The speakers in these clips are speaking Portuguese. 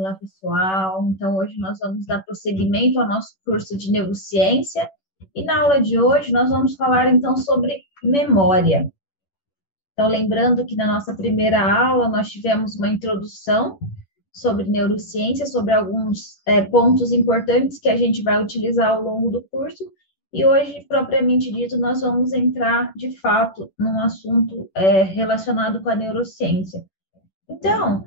Olá, pessoal. Então, hoje nós vamos dar prosseguimento ao nosso curso de neurociência e na aula de hoje nós vamos falar então sobre memória. Então, lembrando que na nossa primeira aula nós tivemos uma introdução sobre neurociência, sobre alguns pontos importantes que a gente vai utilizar ao longo do curso. E hoje, propriamente dito, nós vamos entrar de fato num assunto relacionado com a neurociência. Então,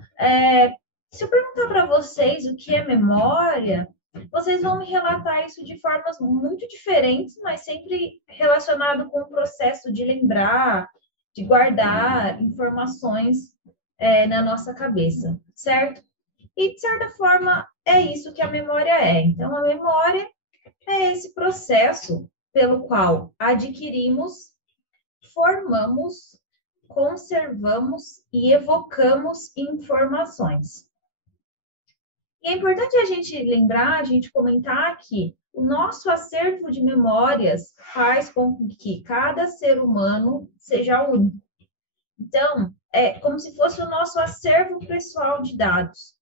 se eu perguntar para vocês o que é memória, vocês vão me relatar isso de formas muito diferentes, mas sempre relacionado com o processo de lembrar, de guardar informações na nossa cabeça, certo? E, de certa forma, é isso que a memória é. Então, a memória é esse processo pelo qual adquirimos, formamos, conservamos e evocamos informações. E é importante a gente lembrar, a gente comentar que o nosso acervo de memórias faz com que cada ser humano seja único. Então, é como se fosse o nosso acervo pessoal de dados.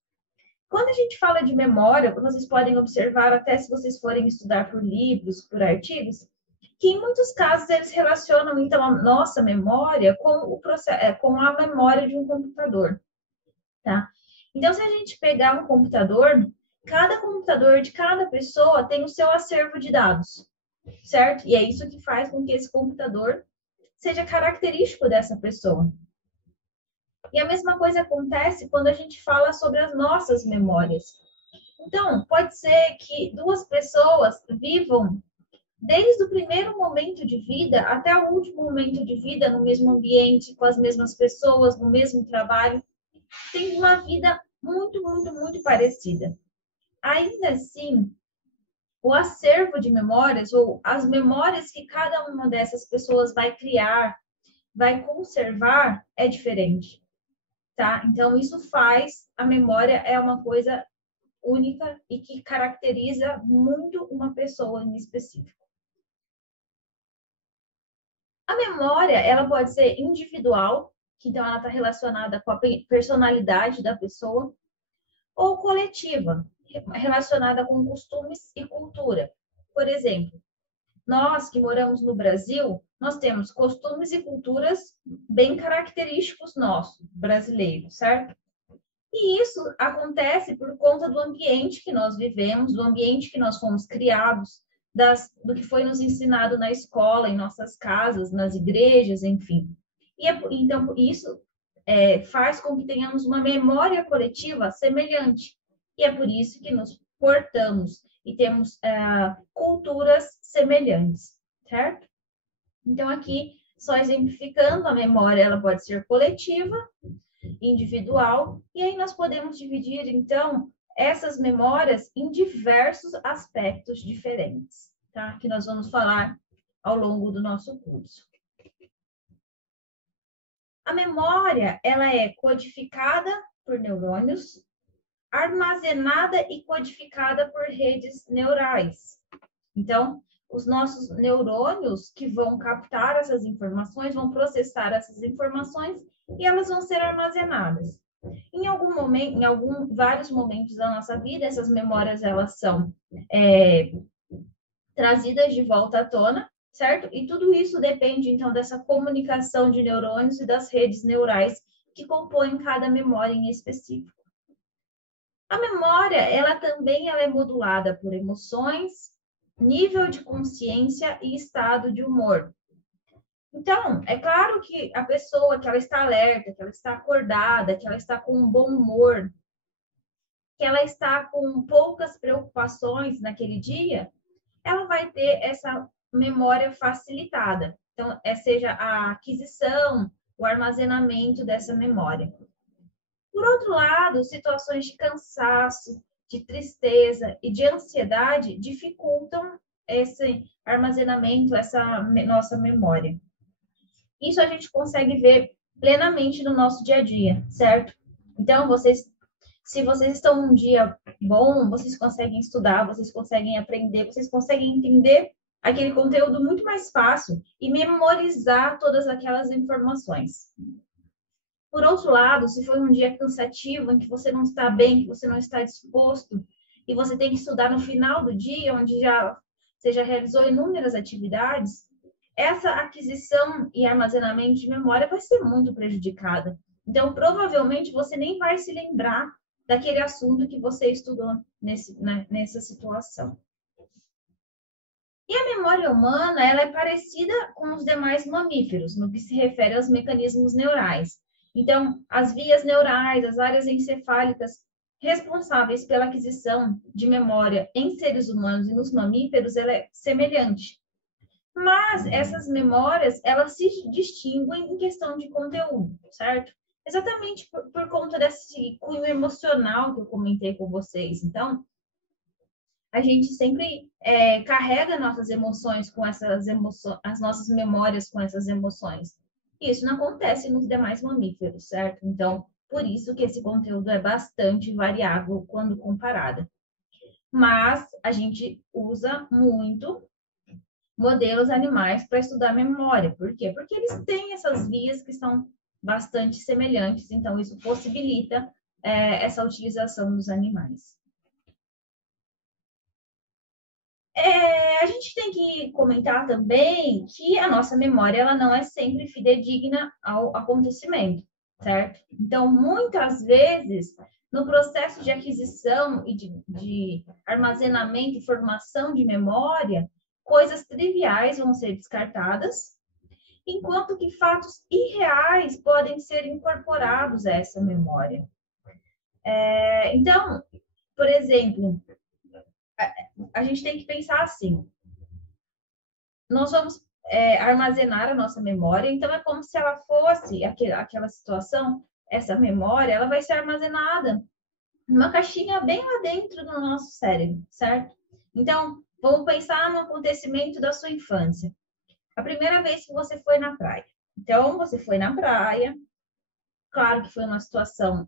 Quando a gente fala de memória, vocês podem observar, até se vocês forem estudar por livros, por artigos, que em muitos casos eles relacionam, então, a nossa memória com com a memória de um computador, tá? Então, se a gente pegar um computador, cada computador de cada pessoa tem o seu acervo de dados, certo? E é isso que faz com que esse computador seja característico dessa pessoa. E a mesma coisa acontece quando a gente fala sobre as nossas memórias. Então, pode ser que duas pessoas vivam desde o primeiro momento de vida até o último momento de vida no mesmo ambiente, com as mesmas pessoas, no mesmo trabalho, tem uma vida muito, muito, muito parecida. Ainda assim, o acervo de memórias, ou as memórias que cada uma dessas pessoas vai criar, vai conservar, é diferente. Tá? Então, isso faz, a memória é uma coisa única e que caracteriza muito uma pessoa em específico. A memória, ela pode ser individual, que então ela está relacionada com a personalidade da pessoa, ou coletiva, relacionada com costumes e cultura. Por exemplo, nós que moramos no Brasil, nós temos costumes e culturas bem característicos nossos, brasileiros, certo? E isso acontece por conta do ambiente que nós vivemos, do ambiente que nós fomos criados, do que foi nos ensinado na escola, em nossas casas, nas igrejas, enfim. Então, isso faz com que tenhamos uma memória coletiva semelhante. E é por isso que nos portamos e temos culturas semelhantes, certo? Então, aqui, só exemplificando, a memória ela pode ser coletiva, individual, e aí nós podemos dividir, então, essas memórias em diversos aspectos diferentes, tá? Que nós vamos falar ao longo do nosso curso. A memória, ela é codificada por neurônios, armazenada e codificada por redes neurais. Então, os nossos neurônios que vão captar essas informações, vão processar essas informações e elas vão ser armazenadas. Em algum momento, vários momentos da nossa vida, essas memórias elas são trazidas de volta à tona, certo? E tudo isso depende então dessa comunicação de neurônios e das redes neurais que compõem cada memória em específico. A memória, ela também é modulada por emoções, nível de consciência e estado de humor. Então, é claro que a pessoa que ela está alerta, que ela está acordada, que ela está com um bom humor, que ela está com poucas preocupações naquele dia, ela vai ter essa memória facilitada. Então, seja a aquisição, o armazenamento dessa memória. Por outro lado, situações de cansaço, de tristeza e de ansiedade dificultam esse armazenamento, essa nossa memória. Isso a gente consegue ver plenamente no nosso dia a dia, certo? Então, se vocês estão num dia bom, vocês conseguem estudar, vocês conseguem aprender, vocês conseguem entender aquele conteúdo muito mais fácil e memorizar todas aquelas informações. Por outro lado, se foi um dia cansativo, em que você não está bem, que você não está disposto, e você tem que estudar no final do dia, onde você já realizou inúmeras atividades, essa aquisição e armazenamento de memória vai ser muito prejudicada. Então, provavelmente, você nem vai se lembrar daquele assunto que você estudou nessa situação. E a memória humana, ela é parecida com os demais mamíferos, no que se refere aos mecanismos neurais. Então, as vias neurais, as áreas encefálicas responsáveis pela aquisição de memória em seres humanos e nos mamíferos, ela é semelhante. Mas essas memórias, elas se distinguem em questão de conteúdo, certo? Exatamente por conta desse cunho emocional que eu comentei com vocês. Então, a gente sempre carrega nossas emoções com essas emoções, as nossas memórias com essas emoções. E isso não acontece nos demais mamíferos, certo? Então, por isso que esse conteúdo é bastante variável quando comparado. Mas a gente usa muito modelos animais para estudar memória. Por quê? Porque eles têm essas vias que são bastante semelhantes, então isso possibilita essa utilização dos animais. A gente tem que comentar também que a nossa memória ela não é sempre fidedigna ao acontecimento, certo? Então, muitas vezes, no processo de aquisição e de armazenamento e formação de memória, coisas triviais vão ser descartadas, enquanto que fatos irreais podem ser incorporados a essa memória. Então, por exemplo, a gente tem que pensar assim: nós vamos armazenar a nossa memória, então é como se ela fosse aquela situação, essa memória, ela vai ser armazenada numa caixinha bem lá dentro do nosso cérebro, certo? Então, vamos pensar no acontecimento da sua infância. A primeira vez que você foi na praia. Então, você foi na praia, claro que foi uma situação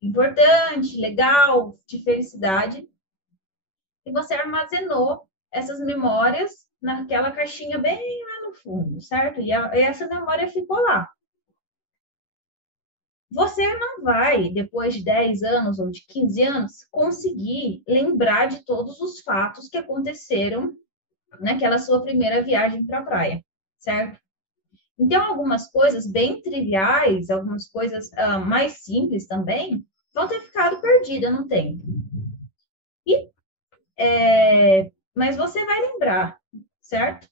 importante, legal, de felicidade, e você armazenou essas memórias naquela caixinha bem lá no fundo, certo? E essa memória ficou lá. Você não vai, depois de 10 anos ou de 15 anos, conseguir lembrar de todos os fatos que aconteceram naquela sua primeira viagem para a praia, certo? Então, algumas coisas bem triviais, algumas coisas mais simples também, vão ter ficado perdidas no tempo. Mas você vai lembrar, certo?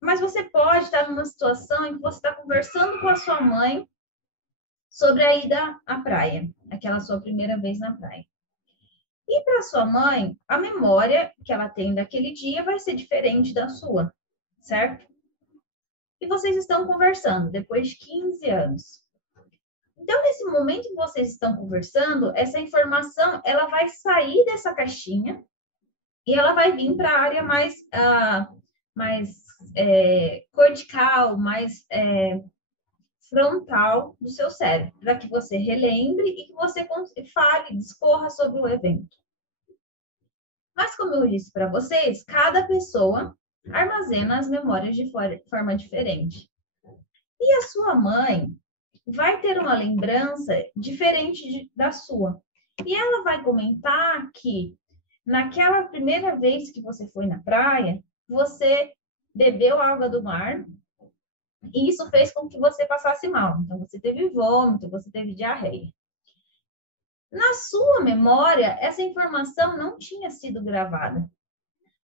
Mas você pode estar numa situação em que você está conversando com a sua mãe sobre a ida à praia, aquela sua primeira vez na praia. E para sua mãe, a memória que ela tem daquele dia vai ser diferente da sua, certo? E vocês estão conversando depois de 15 anos. Então, nesse momento que vocês estão conversando, essa informação ela vai sair dessa caixinha e ela vai vir para a área mais cortical, mais frontal do seu cérebro, para que você relembre e que você fale, discorra sobre o evento. Mas, como eu disse para vocês, cada pessoa armazena as memórias de forma diferente. E a sua mãe vai ter uma lembrança diferente da sua. E ela vai comentar que naquela primeira vez que você foi na praia, você bebeu água do mar e isso fez com que você passasse mal. Então, você teve vômito, você teve diarreia. Na sua memória, essa informação não tinha sido gravada.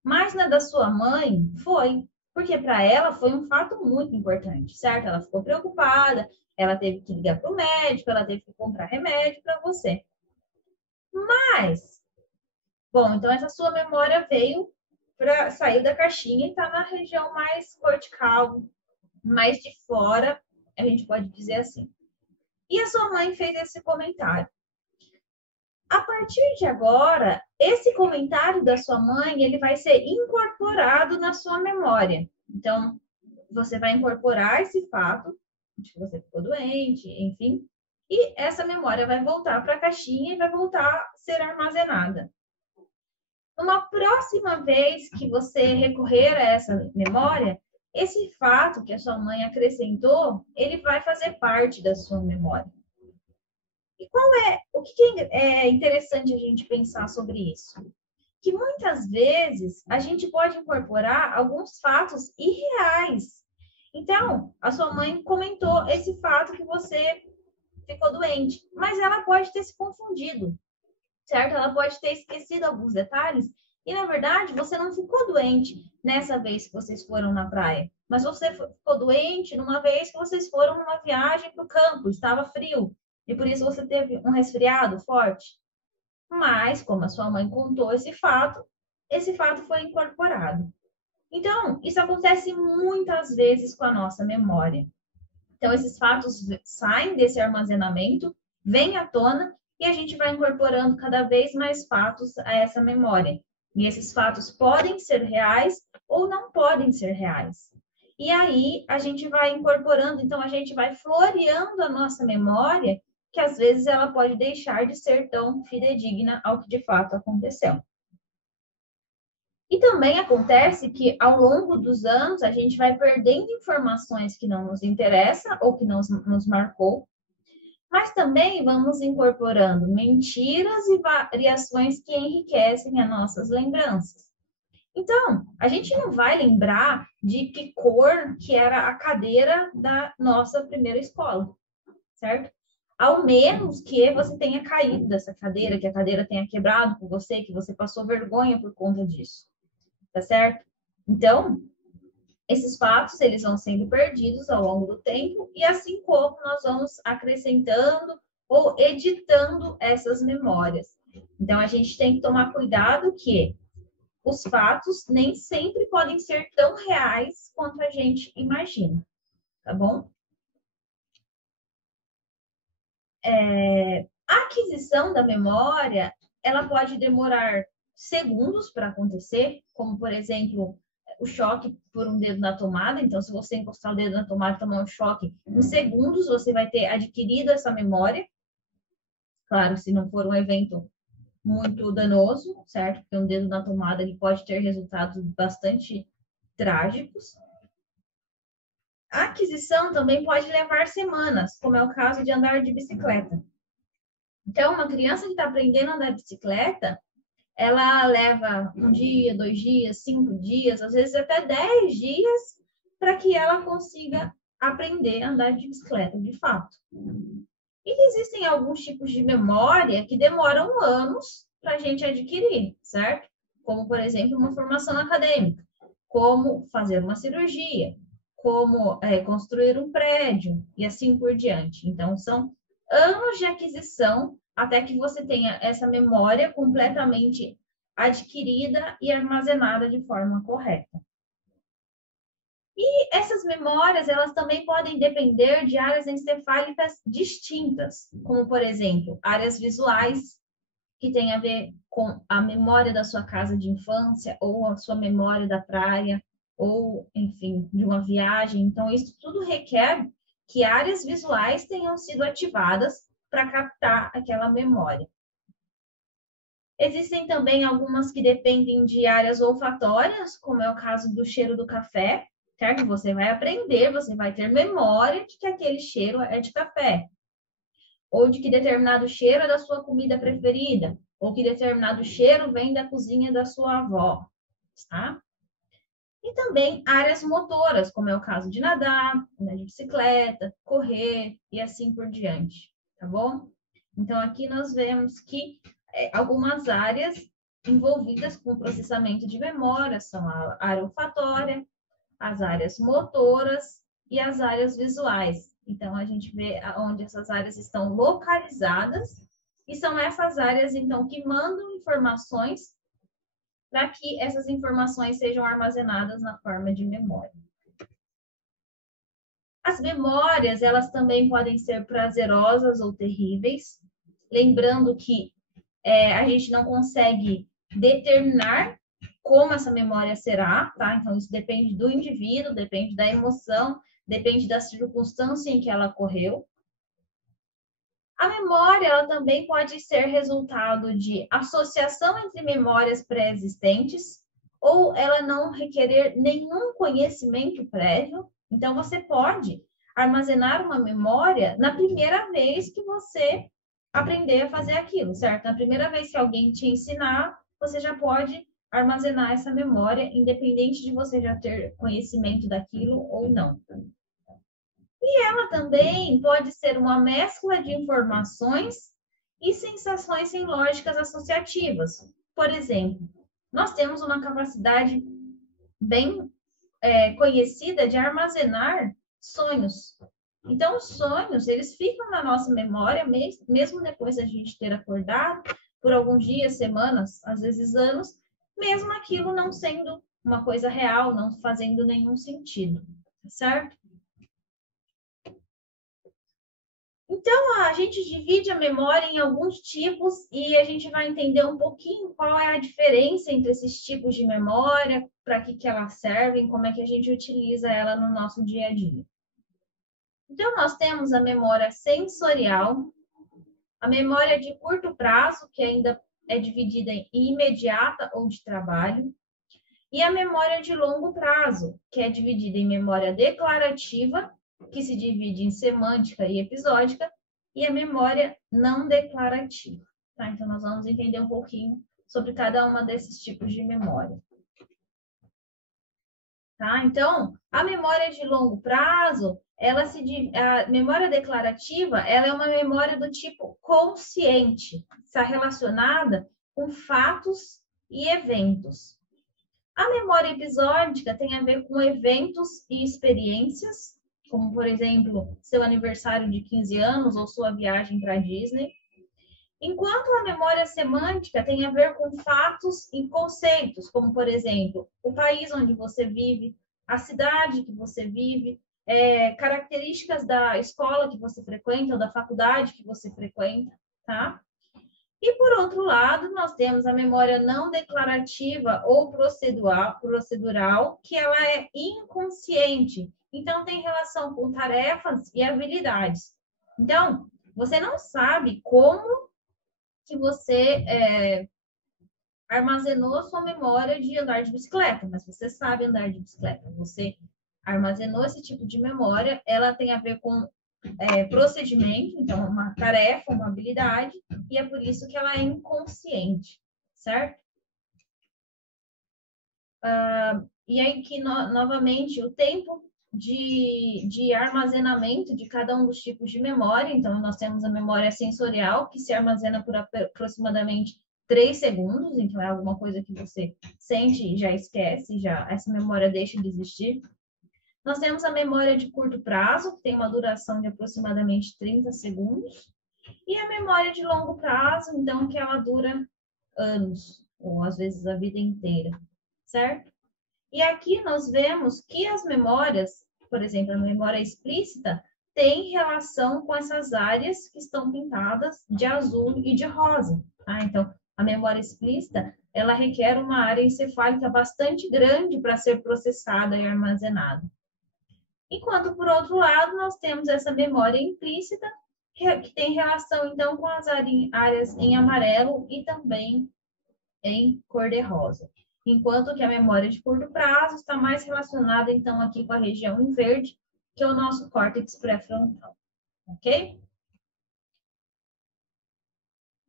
Mas na da sua mãe, foi. Porque para ela foi um fato muito importante, certo? Ela ficou preocupada, ela teve que ligar para o médico, ela teve que comprar remédio para você. Mas, bom, então essa sua memória veio para sair da caixinha e está na região mais cortical, mais de fora, a gente pode dizer assim. E a sua mãe fez esse comentário. A partir de agora, esse comentário da sua mãe, ele vai ser incorporado na sua memória. Então, você vai incorporar esse fato de que você ficou doente, enfim, e essa memória vai voltar para a caixinha e vai voltar a ser armazenada. Uma próxima vez que você recorrer a essa memória, esse fato que a sua mãe acrescentou, ele vai fazer parte da sua memória. E o que é interessante a gente pensar sobre isso? Que muitas vezes a gente pode incorporar alguns fatos irreais. Então, a sua mãe comentou esse fato que você ficou doente, mas ela pode ter se confundido, certo? Ela pode ter esquecido alguns detalhes e, na verdade, você não ficou doente nessa vez que vocês foram na praia, mas você ficou doente numa vez que vocês foram numa viagem para o campo, estava frio, e por isso você teve um resfriado forte. Mas, como a sua mãe contou esse fato foi incorporado. Então, isso acontece muitas vezes com a nossa memória. Então, esses fatos saem desse armazenamento, vêm à tona e a gente vai incorporando cada vez mais fatos a essa memória. E esses fatos podem ser reais ou não podem ser reais. E aí a gente vai incorporando, então a gente vai floreando a nossa memória, que às vezes ela pode deixar de ser tão fidedigna ao que de fato aconteceu. E também acontece que ao longo dos anos a gente vai perdendo informações que não nos interessam ou que não nos marcou, mas também vamos incorporando mentiras e variações que enriquecem as nossas lembranças. Então, a gente não vai lembrar de que cor que era a cadeira da nossa primeira escola, certo? Ao menos que você tenha caído dessa cadeira, que a cadeira tenha quebrado com você, que você passou vergonha por conta disso, tá certo? Então, esses fatos, eles vão sendo perdidos ao longo do tempo e assim como nós vamos acrescentando ou editando essas memórias. Então, a gente tem que tomar cuidado que os fatos nem sempre podem ser tão reais quanto a gente imagina, tá bom? A aquisição da memória, ela pode demorar segundos para acontecer, como, por exemplo, o choque por um dedo na tomada. Então, se você encostar o dedo na tomada e tomar um choque, em segundos você vai ter adquirido essa memória. Claro, se não for um evento muito danoso, certo? Porque um dedo na tomada ele pode ter resultados bastante trágicos. A aquisição também pode levar semanas, como é o caso de andar de bicicleta. Então, uma criança que está aprendendo a andar de bicicleta, ela leva 1 dia, 2 dias, 5 dias, às vezes até 10 dias, para que ela consiga aprender a andar de bicicleta, de fato. E existem alguns tipos de memória que demoram anos para a gente adquirir, certo? Como, por exemplo, uma formação acadêmica, como fazer uma cirurgia, como construir um prédio e assim por diante. Então, são anos de aquisição até que você tenha essa memória completamente adquirida e armazenada de forma correta. E essas memórias, elas também podem depender de áreas encefálicas distintas, como, por exemplo, áreas visuais, que tem a ver com a memória da sua casa de infância, ou a sua memória da praia, ou, enfim, de uma viagem. Então, isso tudo requer que áreas visuais tenham sido ativadas para captar aquela memória. Existem também algumas que dependem de áreas olfatórias, como é o caso do cheiro do café, certo? Você vai aprender, você vai ter memória de que aquele cheiro é de café. Ou de que determinado cheiro é da sua comida preferida. Ou que determinado cheiro vem da cozinha da sua avó, tá? E também áreas motoras, como é o caso de nadar, andar de bicicleta, correr e assim por diante, tá bom? Então, aqui nós vemos que algumas áreas envolvidas com o processamento de memória são a área olfatória, as áreas motoras e as áreas visuais. Então, a gente vê onde essas áreas estão localizadas e são essas áreas, então, que mandam informações para que essas informações sejam armazenadas na forma de memória. As memórias, elas também podem ser prazerosas ou terríveis, lembrando que a gente não consegue determinar como essa memória será, tá? Então, isso depende do indivíduo, depende da emoção, depende da circunstância em que ela ocorreu. A memória, ela também pode ser resultado de associação entre memórias pré-existentes, ou ela não requerer nenhum conhecimento prévio. Então, você pode armazenar uma memória na primeira vez que você aprender a fazer aquilo, certo? Na primeira vez que alguém te ensinar, você já pode armazenar essa memória, independente de você já ter conhecimento daquilo ou não. E ela também pode ser uma mescla de informações e sensações sem lógicas associativas. Por exemplo, nós temos uma capacidade bem conhecida de armazenar sonhos. Então, os sonhos, eles ficam na nossa memória, mesmo depois da gente ter acordado, por alguns dias, semanas, às vezes anos, mesmo aquilo não sendo uma coisa real, não fazendo nenhum sentido, certo? Então, a gente divide a memória em alguns tipos e a gente vai entender um pouquinho qual é a diferença entre esses tipos de memória, para que elas servem, como é que a gente utiliza ela no nosso dia a dia. Então, nós temos a memória sensorial, a memória de curto prazo, que ainda é dividida em imediata ou de trabalho, e a memória de longo prazo, que é dividida em memória declarativa, que se divide em semântica e episódica, e a memória não declarativa. Tá? Então, nós vamos entender um pouquinho sobre cada uma desses tipos de memória. Tá? Então, a memória de longo prazo, a memória declarativa, ela é uma memória do tipo consciente, está relacionada com fatos e eventos. A memória episódica tem a ver com eventos e experiências, como, por exemplo, seu aniversário de 15 anos ou sua viagem para a Disney. Enquanto a memória semântica tem a ver com fatos e conceitos, como, por exemplo, o país onde você vive, a cidade que você vive, características da escola que você frequenta ou da faculdade que você frequenta, tá? E, por outro lado, nós temos a memória não declarativa ou procedural, que ela é inconsciente. Então, tem relação com tarefas e habilidades. Então, você não sabe como que você armazenou sua memória de andar de bicicleta, mas você sabe andar de bicicleta. Você armazenou esse tipo de memória, ela tem a ver com procedimento, então uma tarefa, uma habilidade, e é por isso que ela é inconsciente, certo? E aí que, novamente, o tempo de armazenamento de cada um dos tipos de memória, então nós temos a memória sensorial, que se armazena por aproximadamente 3 segundos, então é alguma coisa que você sente e já esquece, já essa memória deixa de existir. Nós temos a memória de curto prazo, que tem uma duração de aproximadamente 30 segundos, e a memória de longo prazo, então, que ela dura anos, ou às vezes a vida inteira, certo? E aqui nós vemos que as memórias, por exemplo, a memória explícita, tem relação com essas áreas que estão pintadas de azul e de rosa. Tá? Então, a memória explícita, ela requer uma área encefálica bastante grande para ser processada e armazenada. Enquanto, por outro lado, nós temos essa memória implícita, que tem relação, então, com as áreas em amarelo e também em cor-de-rosa. Enquanto que a memória de curto prazo está mais relacionada, então, aqui com a região em verde, que é o nosso córtex pré-frontal. Ok?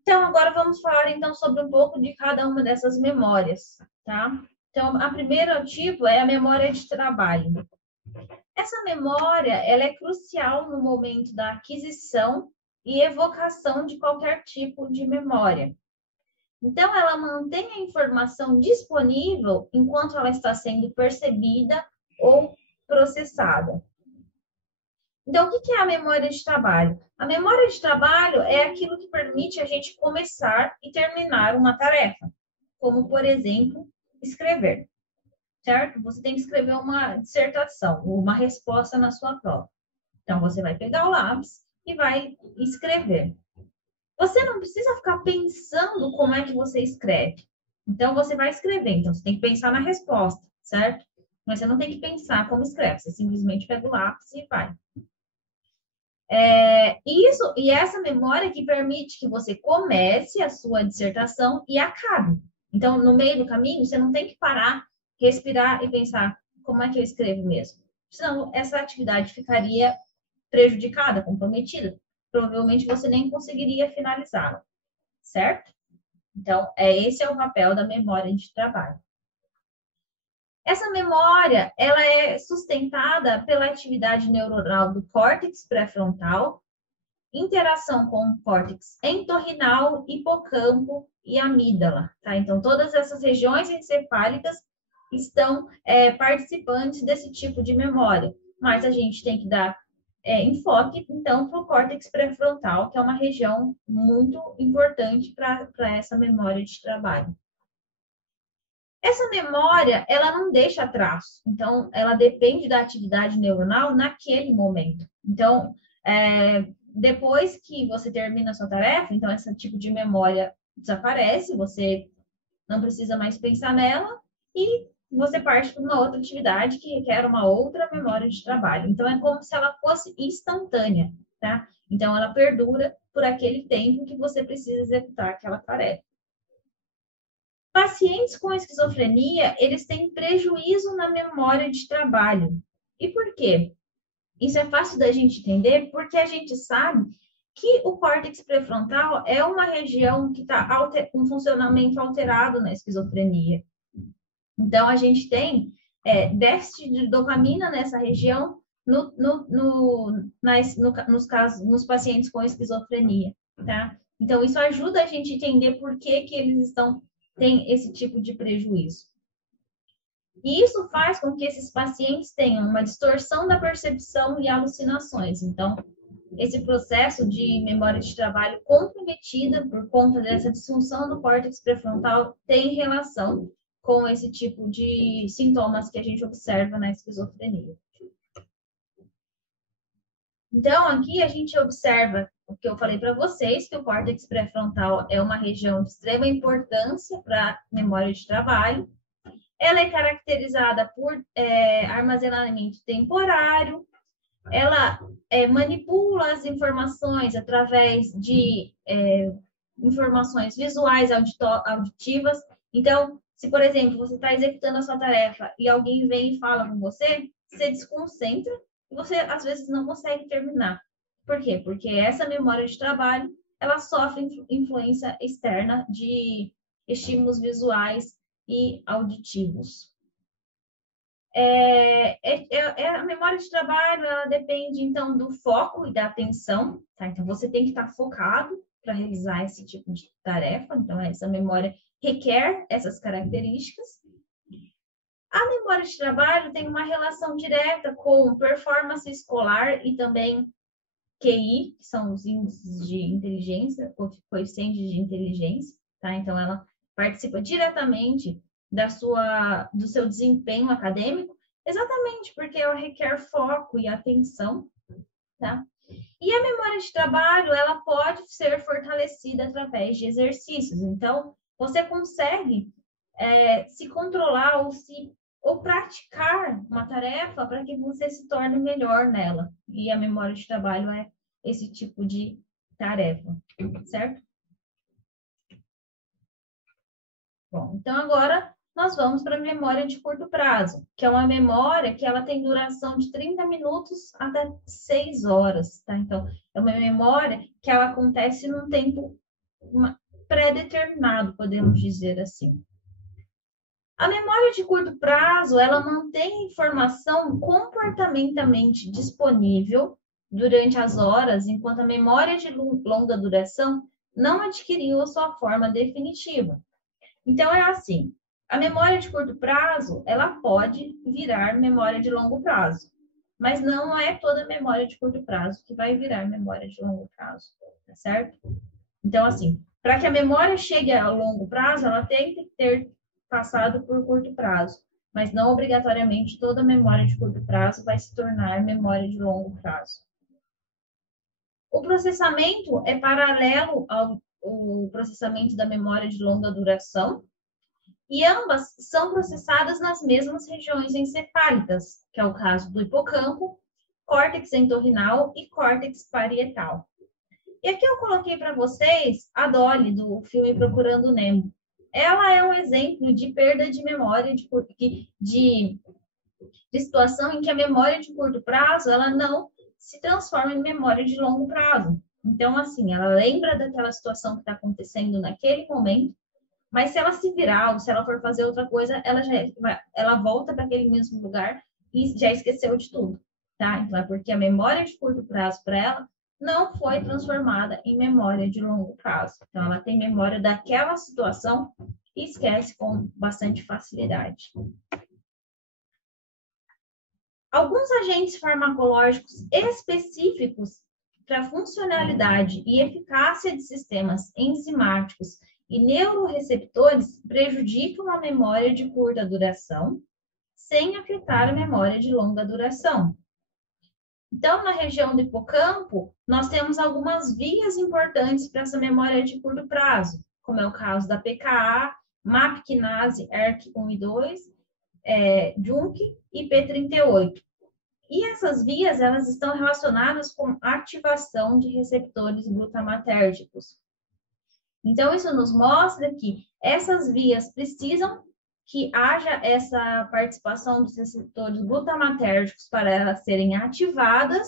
Então, agora vamos falar, então, sobre um pouco de cada uma dessas memórias, tá? Então, a primeira tipo é a memória de trabalho. Essa memória, ela é crucial no momento da aquisição e evocação de qualquer tipo de memória. Então, ela mantém a informação disponível enquanto ela está sendo percebida ou processada. Então, o que é a memória de trabalho? A memória de trabalho é aquilo que permite a gente começar e terminar uma tarefa, como, por exemplo, escrever, certo? Você tem que escrever uma dissertação, uma resposta na sua prova. Então, você vai pegar o lápis e vai escrever. Você não precisa ficar pensando como é que você escreve. Então, você vai escrever. Então, você tem que pensar na resposta, certo? Mas você não tem que pensar como escreve. Você simplesmente pega o lápis e vai. E essa memória que permite que você comece a sua dissertação e acabe. Então, no meio do caminho, você não tem que parar, respirar e pensar como é que eu escrevo mesmo. Senão, essa atividade ficaria prejudicada, comprometida. Provavelmente você nem conseguiria finalizá-la, certo? Então, esse é o papel da memória de trabalho. Essa memória, ela é sustentada pela atividade neuronal do córtex pré-frontal, interação com o córtex entorrinal, hipocampo e amígdala, tá? Então, todas essas regiões encefálicas estão participantes desse tipo de memória, mas a gente tem que dar enfoque, então, para o córtex pré-frontal, que é uma região muito importante para essa memória de trabalho. Essa memória, ela não deixa traço, então, ela depende da atividade neuronal naquele momento. Então, depois que você termina a sua tarefa, então, esse tipo de memória desaparece, você não precisa mais pensar nela e você parte para uma outra atividade que requer uma outra memória de trabalho. Então, é como se ela fosse instantânea, tá? Então, ela perdura por aquele tempo que você precisa executar aquela tarefa. Pacientes com esquizofrenia, eles têm prejuízo na memória de trabalho. E por quê? Isso é fácil da gente entender porque a gente sabe que o córtex pré-frontal é uma região que está com funcionamento alterado na esquizofrenia. Então, a gente tem déficit de dopamina nessa região nos pacientes com esquizofrenia, tá? Então, isso ajuda a gente a entender por que eles têm esse tipo de prejuízo. E isso faz com que esses pacientes tenham uma distorção da percepção e alucinações. Então, esse processo de memória de trabalho comprometida por conta dessa disfunção do córtex pré-frontal tem relação com esse tipo de sintomas que a gente observa na esquizofrenia. Então, aqui a gente observa o que eu falei para vocês, que o córtex pré-frontal é uma região de extrema importância para a memória de trabalho. Ela é caracterizada por armazenamento temporário, ela manipula as informações através de informações visuais, auditivas. Então, se, por exemplo, você está executando a sua tarefa e alguém vem e fala com você, você desconcentra e você, às vezes, não consegue terminar. Por quê? Porque essa memória de trabalho, ela sofre influência externa de estímulos visuais e auditivos. A memória de trabalho, ela depende, então, do foco e da atenção, tá? Então, você tem que estar focado para realizar esse tipo de tarefa. Então, essa memória requer essas características. A memória de trabalho tem uma relação direta com performance escolar e também QI, que são os índices de inteligência, coeficientes de inteligência, tá? Então, ela participa diretamente do seu desempenho acadêmico, exatamente porque ela requer foco e atenção, tá? E a memória de trabalho, ela pode ser fortalecida através de exercícios. Então, você consegue se controlar ou praticar uma tarefa para que você se torne melhor nela. E a memória de trabalho é esse tipo de tarefa, certo? Bom, então agora nós vamos para a memória de curto prazo, que é uma memória que ela tem duração de 30 minutos até 6 horas, tá? Então, é uma memória que ela acontece num tempo pré-determinado, podemos dizer assim. A memória de curto prazo, ela mantém informação comportamentalmente disponível durante as horas, enquanto a memória de longa duração não adquiriu a sua forma definitiva. Então, é assim, a memória de curto prazo, ela pode virar memória de longo prazo, mas não é toda memória de curto prazo que vai virar memória de longo prazo, tá certo? Então, assim, para que a memória chegue a longo prazo, ela tem que ter passado por curto prazo, mas não obrigatoriamente toda memória de curto prazo vai se tornar memória de longo prazo. O processamento é paralelo ao processamento da memória de longa duração e ambas são processadas nas mesmas regiões encefálicas, que é o caso do hipocampo, córtex entorrinal e córtex parietal. E aqui eu coloquei para vocês a Dolly do filme Procurando Nemo. ela é um exemplo de perda de memória, de situação em que a memória de curto prazo, ela não se transforma em memória de longo prazo. Então, assim, ela lembra daquela situação que está acontecendo naquele momento, mas se ela se virar ou se ela for fazer outra coisa, ela volta para aquele mesmo lugar e já esqueceu de tudo, tá? Então, é porque a memória de curto prazo para ela não foi transformada em memória de longo prazo. Então, ela tem memória daquela situação e esquece com bastante facilidade. Alguns agentes farmacológicos específicos para funcionalidade e eficácia de sistemas enzimáticos e neuroreceptores prejudicam a memória de curta duração, sem afetar a memória de longa duração. Então, na região do hipocampo, nós temos algumas vias importantes para essa memória de curto prazo, como é o caso da PKA, MAP quinase ERK1 e 2, JNK e P38. E essas vias, elas estão relacionadas com ativação de receptores glutamatérgicos. Então, isso nos mostra que essas vias precisam que haja essa participação dos receptores glutamatérgicos para elas serem ativadas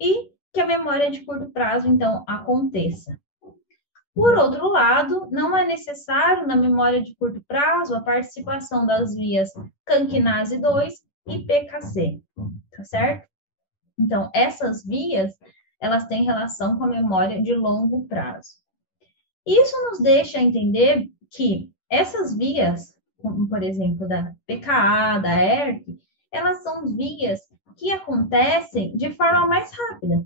e que a memória de curto prazo, então, aconteça. Por outro lado, não é necessário na memória de curto prazo a participação das vias CANquinase 2 e PKC, tá certo? Então, essas vias, elas têm relação com a memória de longo prazo. Isso nos deixa entender que essas vias, como por exemplo da PKA, da ERK, elas são vias que acontecem de forma mais rápida,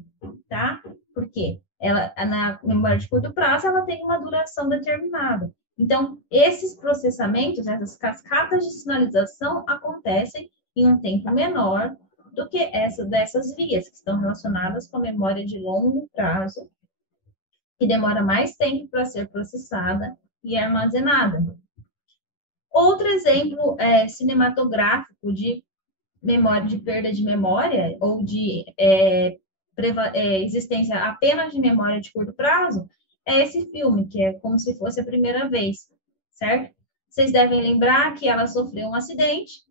tá? Porque ela, na memória de curto prazo, ela tem uma duração determinada. Então, esses processamentos, essas cascatas de sinalização acontecem em um tempo menor do que dessas vias, que estão relacionadas com a memória de longo prazo, que demora mais tempo para ser processada e armazenada. Outro exemplo cinematográfico de memória, de perda de memória ou de existência apenas de memória de curto prazo é esse filme, que é como se fosse a primeira vez, certo? Vocês devem lembrar que ela sofreu um acidente,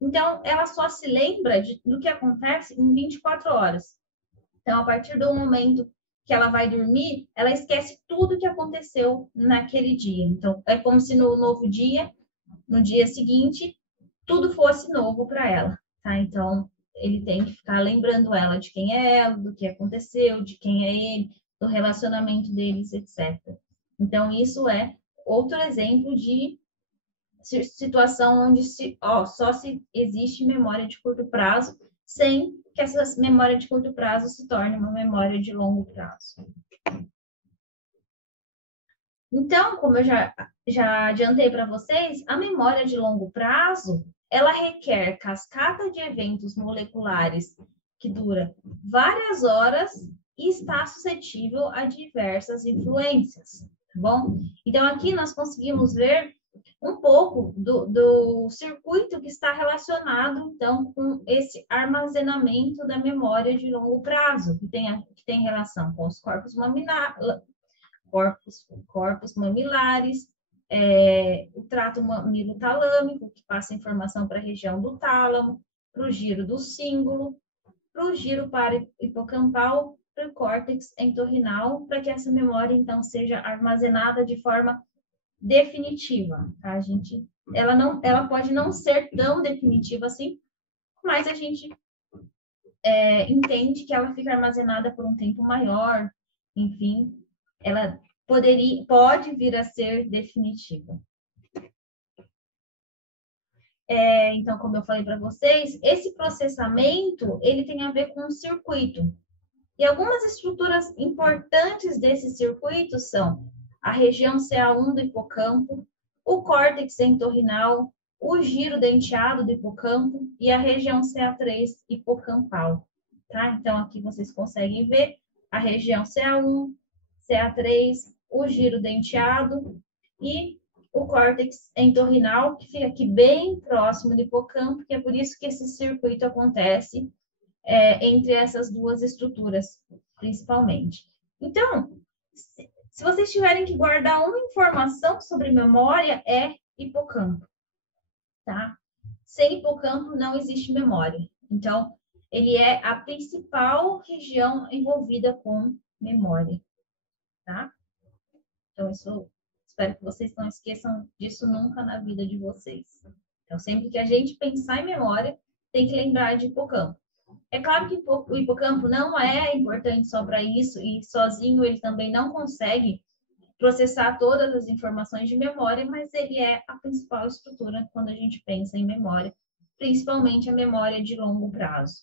então ela só se lembra do que acontece em 24 horas. Então, a partir do momento que ela vai dormir, ela esquece tudo que aconteceu naquele dia. Então, é como se no novo dia, no dia seguinte, tudo fosse novo para ela, tá? Então, ele tem que ficar lembrando ela de quem é ela, do que aconteceu, de quem é ele, do relacionamento deles, etc. Então, isso é outro exemplo de situação onde só se existe memória de curto prazo, sem que essa memória de curto prazo se torne uma memória de longo prazo. Então, como eu já adiantei para vocês, a memória de longo prazo, ela requer cascata de eventos moleculares que dura várias horas e está suscetível a diversas influências, tá bom? Então, aqui nós conseguimos ver um pouco do circuito que está relacionado, então, com esse armazenamento da memória de longo prazo, que tem relação com os corpos mamilares, o trato mamilotalâmico, que passa informação para a região do tálamo, para o giro do cíngulo, para o giro hipocampal, para o córtex entorrinal, para que essa memória, então, seja armazenada de forma definitiva, tá, gente? Ela pode não ser tão definitiva assim, mas a gente entende que ela fica armazenada por um tempo maior, enfim, ela pode vir a ser definitiva. Então, como eu falei para vocês, esse processamento, ele tem a ver com o circuito. E algumas estruturas importantes desse circuito são a região CA1 do hipocampo, o córtex entorrinal, o giro denteado do hipocampo e a região CA3 hipocampal, tá? Então, aqui vocês conseguem ver a região CA1, CA3, o giro denteado e o córtex entorrinal, que fica aqui bem próximo do hipocampo, que é por isso que esse circuito acontece entre essas duas estruturas, principalmente. Então, Se vocês tiverem que guardar uma informação sobre memória, é hipocampo, tá? Sem hipocampo não existe memória. Então, ele é a principal região envolvida com memória, tá? Então, isso, espero que vocês não esqueçam disso nunca na vida de vocês. Então, sempre que a gente pensar em memória, tem que lembrar de hipocampo. É claro que o hipocampo não é importante só para isso, e sozinho ele também não consegue processar todas as informações de memória, mas ele é a principal estrutura quando a gente pensa em memória, principalmente a memória de longo prazo.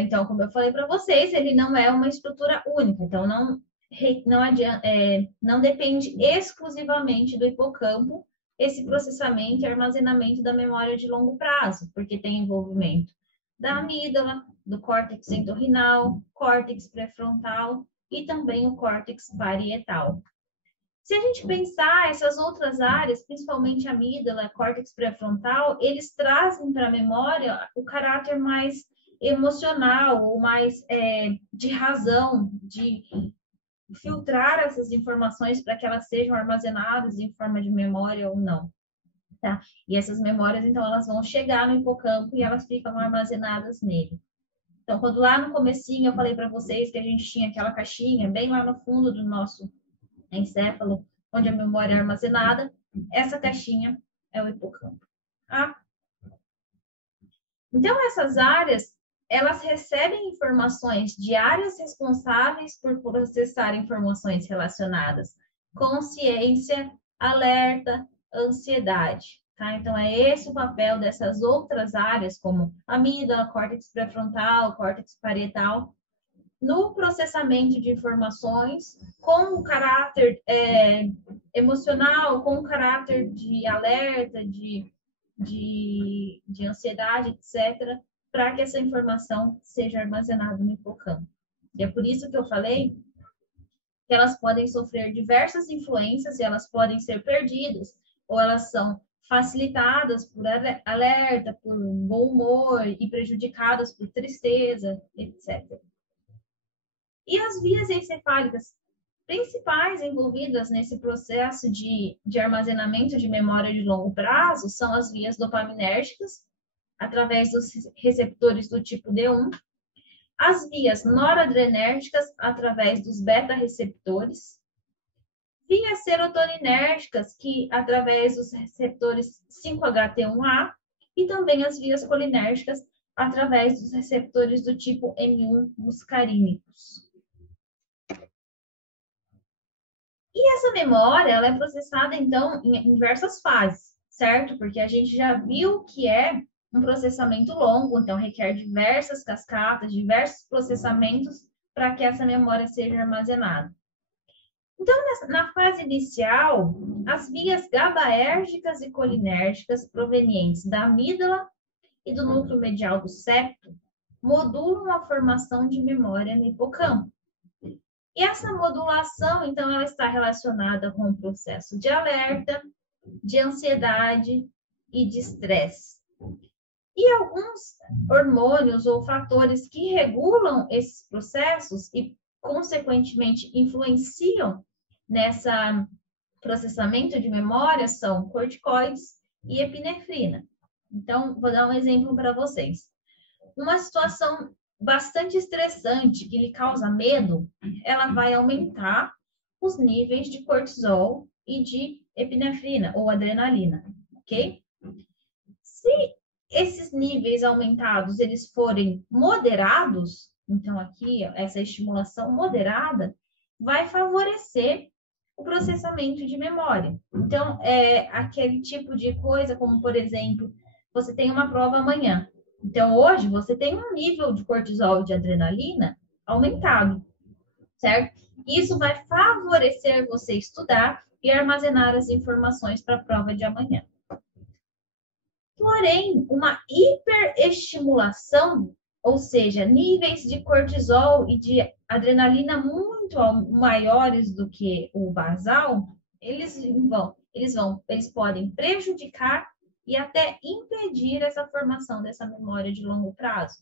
Então, como eu falei para vocês, ele não é uma estrutura única, então não depende exclusivamente do hipocampo esse processamento e armazenamento da memória de longo prazo, porque tem envolvimento da amígdala, do córtex entorrinal, córtex pré-frontal e também o córtex parietal. Se a gente pensar essas outras áreas, principalmente a amígdala, córtex pré-frontal, eles trazem para a memória o caráter mais emocional, ou mais de razão, de filtrar essas informações para que elas sejam armazenadas em forma de memória ou não. Tá? E essas memórias, então, elas vão chegar no hipocampo e elas ficam armazenadas nele. Então, quando lá no comecinho eu falei para vocês que a gente tinha aquela caixinha bem lá no fundo do nosso encéfalo, onde a memória é armazenada, essa caixinha é o hipocampo. Tá? Então, essas áreas, elas recebem informações de áreas responsáveis por processar informações relacionadas consciência, alerta, ansiedade. Tá? Então, é esse o papel dessas outras áreas, como amígdala, córtex pré-frontal, córtex parietal, no processamento de informações com o caráter emocional, com o caráter de alerta, de ansiedade, etc., para que essa informação seja armazenada no hipocampo. E é por isso que eu falei que elas podem sofrer diversas influências e elas podem ser perdidas, ou elas são facilitadas por alerta, por bom humor e prejudicadas por tristeza, etc. E as vias encefálicas principais envolvidas nesse processo de armazenamento de memória de longo prazo são as vias dopaminérgicas, através dos receptores do tipo D1, as vias noradrenérgicas, através dos beta-receptores, vias serotoninérgicas, que através dos receptores 5-HT1A, e também as vias colinérgicas, através dos receptores do tipo M1 muscarínicos. E essa memória, ela é processada, então, em diversas fases, certo? Porque a gente já viu que é um processamento longo, então requer diversas cascatas, diversos processamentos para que essa memória seja armazenada. Então, na fase inicial, as vias GABAérgicas e colinérgicas provenientes da amígdala e do núcleo medial do septo modulam a formação de memória no hipocampo. E essa modulação, então, ela está relacionada com o processo de alerta, de ansiedade e de estresse. E alguns hormônios ou fatores que regulam esses processos e, consequentemente, influenciam nessa processamento de memória são corticoides e epinefrina. Então, vou dar um exemplo para vocês. Uma situação bastante estressante que lhe causa medo, ela vai aumentar os níveis de cortisol e de epinefrina ou adrenalina, ok? Se esses níveis aumentados eles forem moderados, então aqui essa estimulação moderada vai favorecer o processamento de memória. Então, é aquele tipo de coisa como, por exemplo, você tem uma prova amanhã. Então, hoje, você tem um nível de cortisol e de adrenalina aumentado, certo? Isso vai favorecer você estudar e armazenar as informações para a prova de amanhã. Porém, uma hiperestimulação, ou seja, níveis de cortisol e de adrenalina muito maiores do que o basal, eles podem prejudicar e até impedir essa formação dessa memória de longo prazo.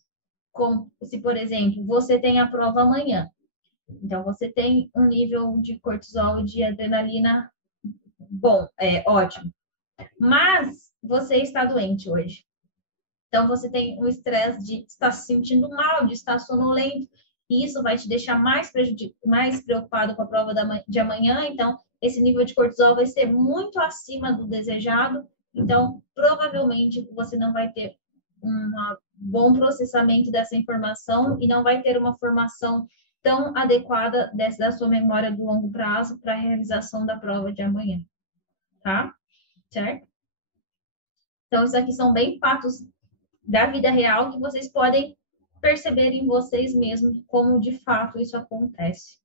Como se, por exemplo, você tem a prova amanhã Então, você tem um nível de cortisol e de adrenalina bom, ótimo. Mas você está doente hoje. Então, você tem o estresse de estar se sentindo mal, de estar sonolento, e isso vai te deixar mais preocupado com a prova de amanhã. Então, esse nível de cortisol vai ser muito acima do desejado. Então, provavelmente, você não vai ter um bom processamento dessa informação e não vai ter uma formação tão adequada da sua memória do longo prazo para a realização da prova de amanhã, tá? Certo? Então, isso aqui são bem fatos da vida real que vocês podem perceber em vocês mesmos como de fato isso acontece.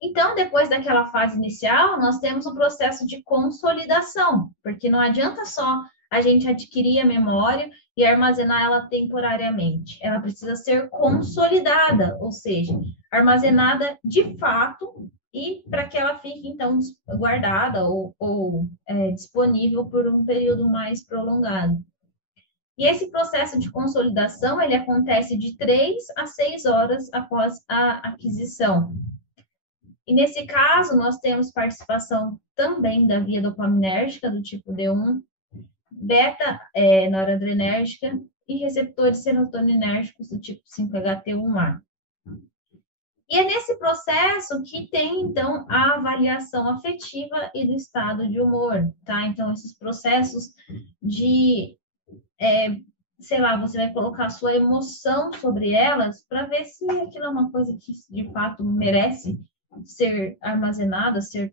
Então, depois daquela fase inicial, nós temos um processo de consolidação, porque não adianta só a gente adquirir a memória e armazenar ela temporariamente. Ela precisa ser consolidada, ou seja, armazenada de fato e para que ela fique, então, guardada ou disponível por um período mais prolongado. E esse processo de consolidação, ele acontece de 3 a 6 horas após a aquisição. E nesse caso, nós temos participação também da via dopaminérgica do tipo D1, beta noradrenérgica e receptores serotoninérgicos do tipo 5-HT1A. E é nesse processo que tem, então, a avaliação afetiva e do estado de humor, tá? Então, esses processos de sei lá, você vai colocar a sua emoção sobre elas para ver se aquilo é uma coisa que de fato merece ser armazenada, ser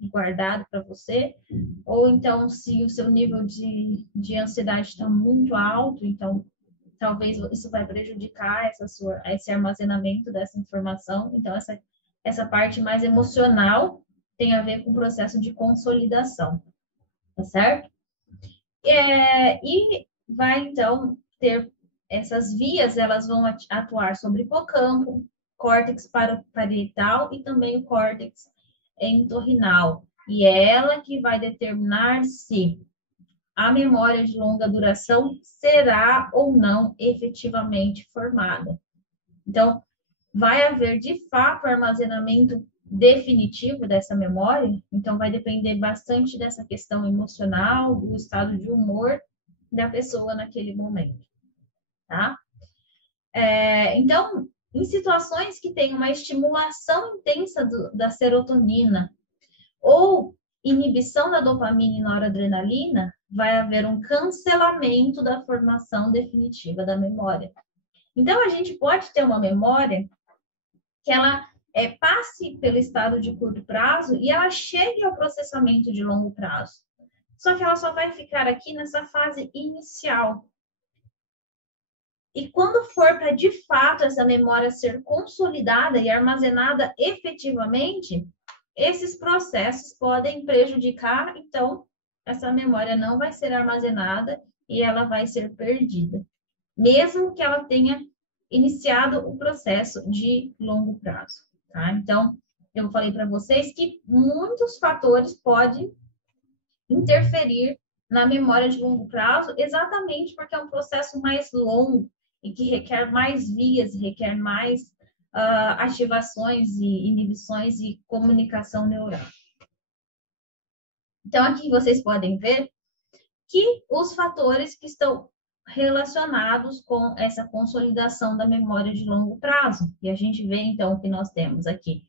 guardado para você, ou então se o seu nível de ansiedade está muito alto, então talvez isso vai prejudicar esse armazenamento dessa informação. Então, essa parte mais emocional tem a ver com o processo de consolidação, tá certo? E vai, então, ter essas vias, elas vão atuar sobre hipocampo, córtex parietal e também o córtex entorrinal. E é ela que vai determinar se a memória de longa duração será ou não efetivamente formada. Então, vai haver, de fato, armazenamento definitivo dessa memória, então vai depender bastante dessa questão emocional, do estado de humor da pessoa naquele momento, tá? Então, em situações que tem uma estimulação intensa da serotonina ou inibição da dopamina e noradrenalina, vai haver um cancelamento da formação definitiva da memória. Então, a gente pode ter uma memória que ela passe pelo estado de curto prazo e ela chegue ao processamento de longo prazo. Só que ela só vai ficar aqui nessa fase inicial. E quando for para, de fato, essa memória ser consolidada e armazenada efetivamente, esses processos podem prejudicar, então, essa memória não vai ser armazenada e ela vai ser perdida, mesmo que ela tenha iniciado o processo de longo prazo, tá? Então, eu falei para vocês que muitos fatores podem interferir na memória de longo prazo, exatamente porque é um processo mais longo e que requer mais vias, requer mais ativações e inibições e comunicação neural. Então, aqui vocês podem ver que os fatores que estão relacionados com essa consolidação da memória de longo prazo. E a gente vê, então, que nós temos aqui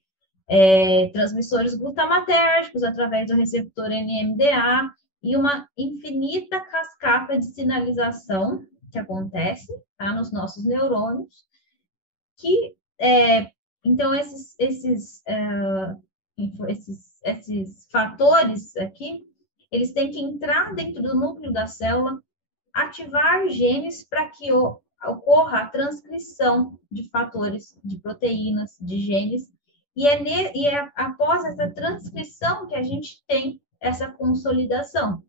transmissores glutamatérgicos através do receptor NMDA e uma infinita cascata de sinalização que acontece, tá, nos nossos neurônios, que, então, esses fatores aqui, eles têm que entrar dentro do núcleo da célula, ativar genes para que ocorra a transcrição de fatores, de proteínas, de genes, e é após essa transcrição que a gente tem essa consolidação.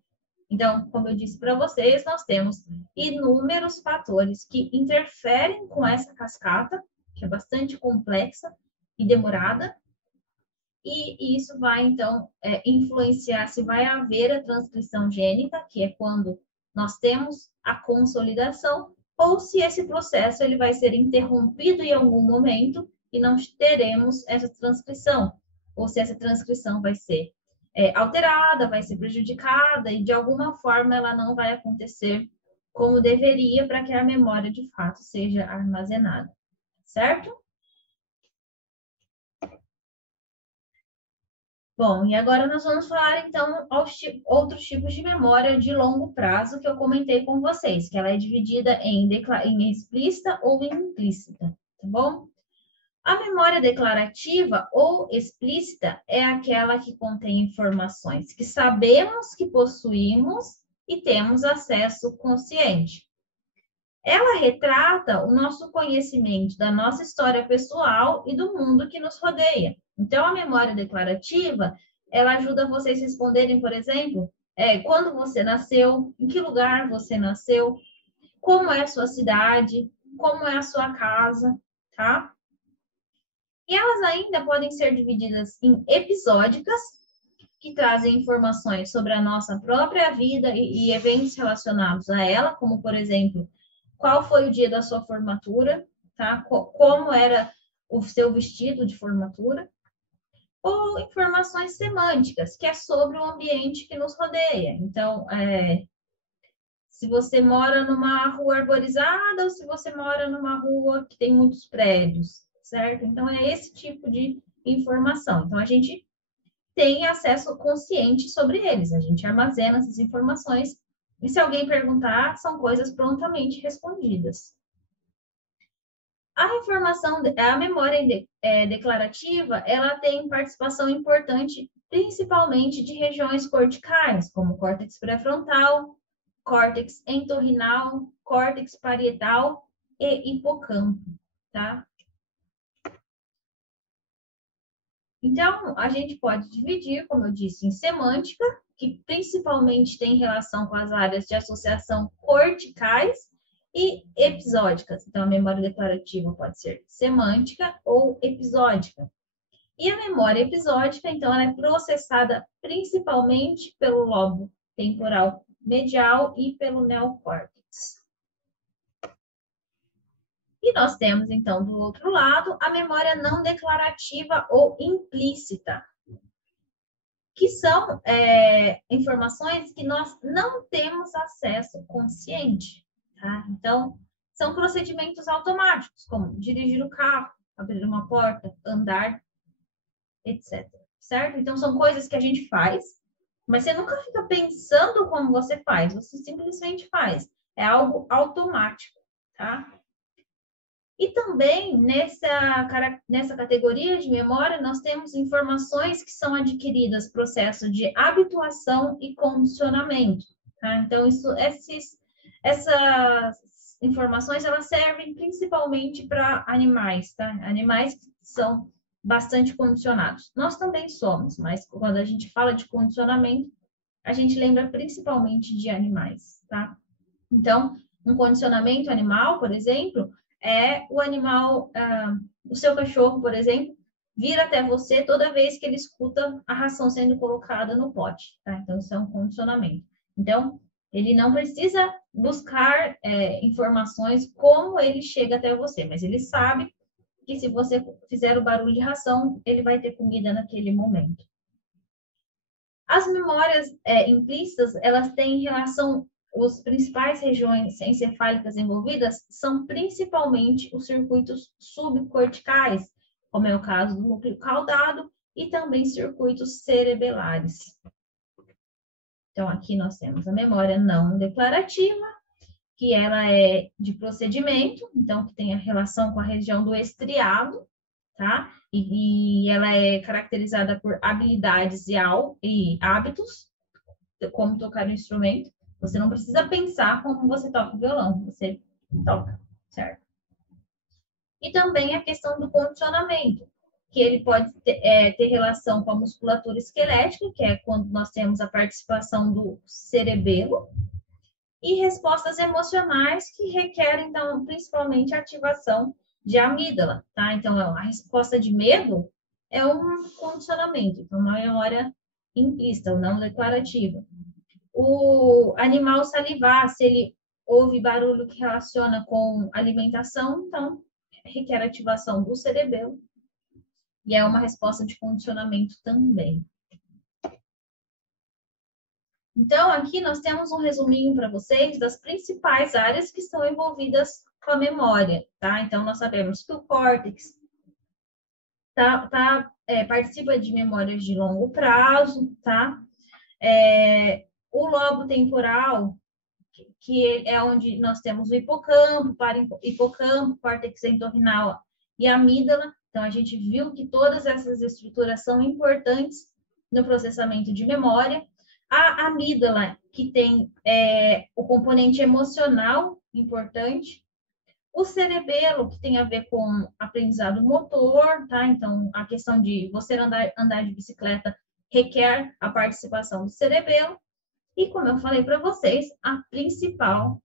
Então, como eu disse para vocês, nós temos inúmeros fatores que interferem com essa cascata, que é bastante complexa e demorada, e isso vai, então, influenciar se vai haver a transcrição gênica, que é quando nós temos a consolidação, ou se esse processo ele vai ser interrompido em algum momento e não teremos essa transcrição, ou se essa transcrição vai ser alterada, vai ser prejudicada e de alguma forma ela não vai acontecer como deveria para que a memória de fato seja armazenada, certo? Bom, e agora nós vamos falar então outros tipos de memória de longo prazo que eu comentei com vocês, que ela é dividida em explícita ou em implícita, tá bom? A memória declarativa ou explícita é aquela que contém informações que sabemos que possuímos e temos acesso consciente. Ela retrata o nosso conhecimento da nossa história pessoal e do mundo que nos rodeia. Então, a memória declarativa, ela ajuda vocês a responderem, por exemplo, quando você nasceu, em que lugar você nasceu, como é a sua cidade, como é a sua casa, tá? E elas ainda podem ser divididas em episódicas, que trazem informações sobre a nossa própria vida e eventos relacionados a ela, como, por exemplo, qual foi o dia da sua formatura, tá? Como era o seu vestido de formatura, ou informações semânticas, que é sobre o ambiente que nos rodeia. Então, se você mora numa rua arborizada ou se você mora numa rua que tem muitos prédios, certo? Então, é esse tipo de informação. Então, a gente tem acesso consciente sobre eles, a gente armazena essas informações e se alguém perguntar, são coisas prontamente respondidas. A memória declarativa, ela tem participação importante, principalmente de regiões corticais, como córtex pré-frontal, córtex entorrinal, córtex parietal e hipocampo, tá? Então, a gente pode dividir, como eu disse, em semântica, que principalmente tem relação com as áreas de associação corticais, e episódicas. Então, a memória declarativa pode ser semântica ou episódica. E a memória episódica, então, ela é processada principalmente pelo lobo temporal medial e pelo neocórtex. E nós temos, então, do outro lado, a memória não declarativa ou implícita, que são informações que nós não temos acesso consciente. Tá? Então, são procedimentos automáticos, como dirigir o carro, abrir uma porta, andar, etc. Certo? Então, são coisas que a gente faz, mas você nunca fica pensando como você faz, você simplesmente faz. É algo automático, tá? E também, nessa categoria de memória, nós temos informações que são adquiridas processo de habituação e condicionamento. Tá? Então, essas informações, elas servem principalmente para animais, tá? Animais que são bastante condicionados. Nós também somos, mas quando a gente fala de condicionamento, a gente lembra principalmente de animais, tá? Então, um condicionamento animal, por exemplo, é o animal, o seu cachorro, por exemplo, vir até você toda vez que ele escuta a ração sendo colocada no pote, tá? Então, isso é um condicionamento. Então, ele não precisa buscar informações como ele chega até você, mas ele sabe que se você fizer o barulho de ração, ele vai ter comida naquele momento. As memórias implícitas, elas têm relação, as principais regiões encefálicas envolvidas são principalmente os circuitos subcorticais, como é o caso do núcleo caudado, e também circuitos cerebelares. Então, aqui nós temos a memória não declarativa, que ela é de procedimento, então que tem a relação com a região do estriado, tá? E ela é caracterizada por habilidades e hábitos, como tocar o instrumento. Você não precisa pensar como você toca o violão, você toca, certo? E também a questão do condicionamento, que ele pode ter relação com a musculatura esquelética, que é quando nós temos a participação do cerebelo, e respostas emocionais que requerem, então, principalmente a ativação de amígdala, tá? Então, a resposta de medo é um condicionamento, então, uma memória implícita, ou não declarativa. O animal salivar, se ele houve barulho que relaciona com alimentação, então requer ativação do cerebelo e é uma resposta de condicionamento também. Então, aqui nós temos um resuminho para vocês das principais áreas que estão envolvidas com a memória, tá? Então, nós sabemos que o córtex participa de memórias de longo prazo, tá? O lobo temporal, que é onde nós temos o hipocampo, hipocampo, córtex entorrinal e amígdala. Então, a gente viu que todas essas estruturas são importantes no processamento de memória. A amígdala, que tem o componente emocional importante. O cerebelo, que tem a ver com aprendizado motor, tá? Então, a questão de você andar de bicicleta requer a participação do cerebelo. E, como eu falei para vocês, a principal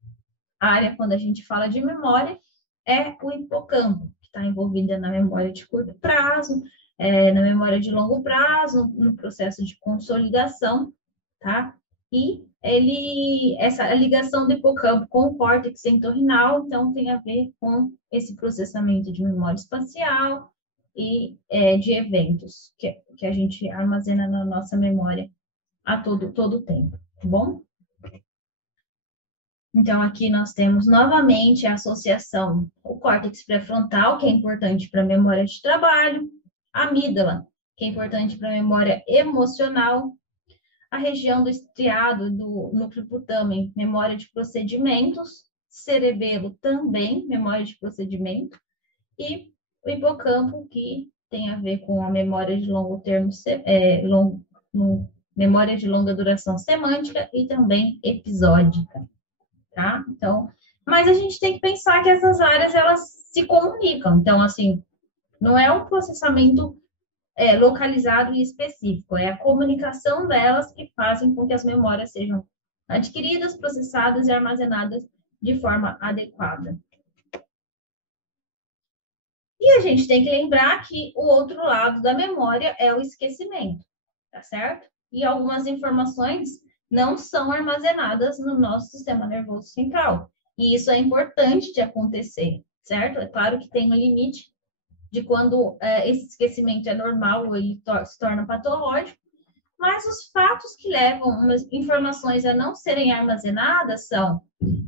área, quando a gente fala de memória, é o hipocampo, que está envolvida na memória de curto prazo, na memória de longo prazo, no processo de consolidação, tá? E essa ligação do hipocampo com o córtex entorrinal, então, tem a ver com esse processamento de memória espacial e de eventos que a gente armazena na nossa memória a todo o tempo, tá bom? Então, aqui nós temos novamente a associação, o córtex pré-frontal, que é importante para a memória de trabalho, a amígdala, que é importante para a memória emocional, a região do estriado do núcleo putâmen, memória de procedimentos, cerebelo também, memória de procedimento, e o hipocampo, que tem a ver com a memória de longo termo, memória de longa duração semântica e também episódica, tá? Então, mas a gente tem que pensar que essas áreas, elas se comunicam. Então, assim, não é um processamento localizado e específico, é a comunicação delas que fazem com que as memórias sejam adquiridas, processadas e armazenadas de forma adequada. E a gente tem que lembrar que o outro lado da memória é o esquecimento, tá certo? E algumas informações não são armazenadas no nosso sistema nervoso central. E isso é importante de acontecer, certo? É claro que tem um limite de quando esse esquecimento é normal ou ele se torna patológico, mas os fatos que levam umas informações a não serem armazenadas são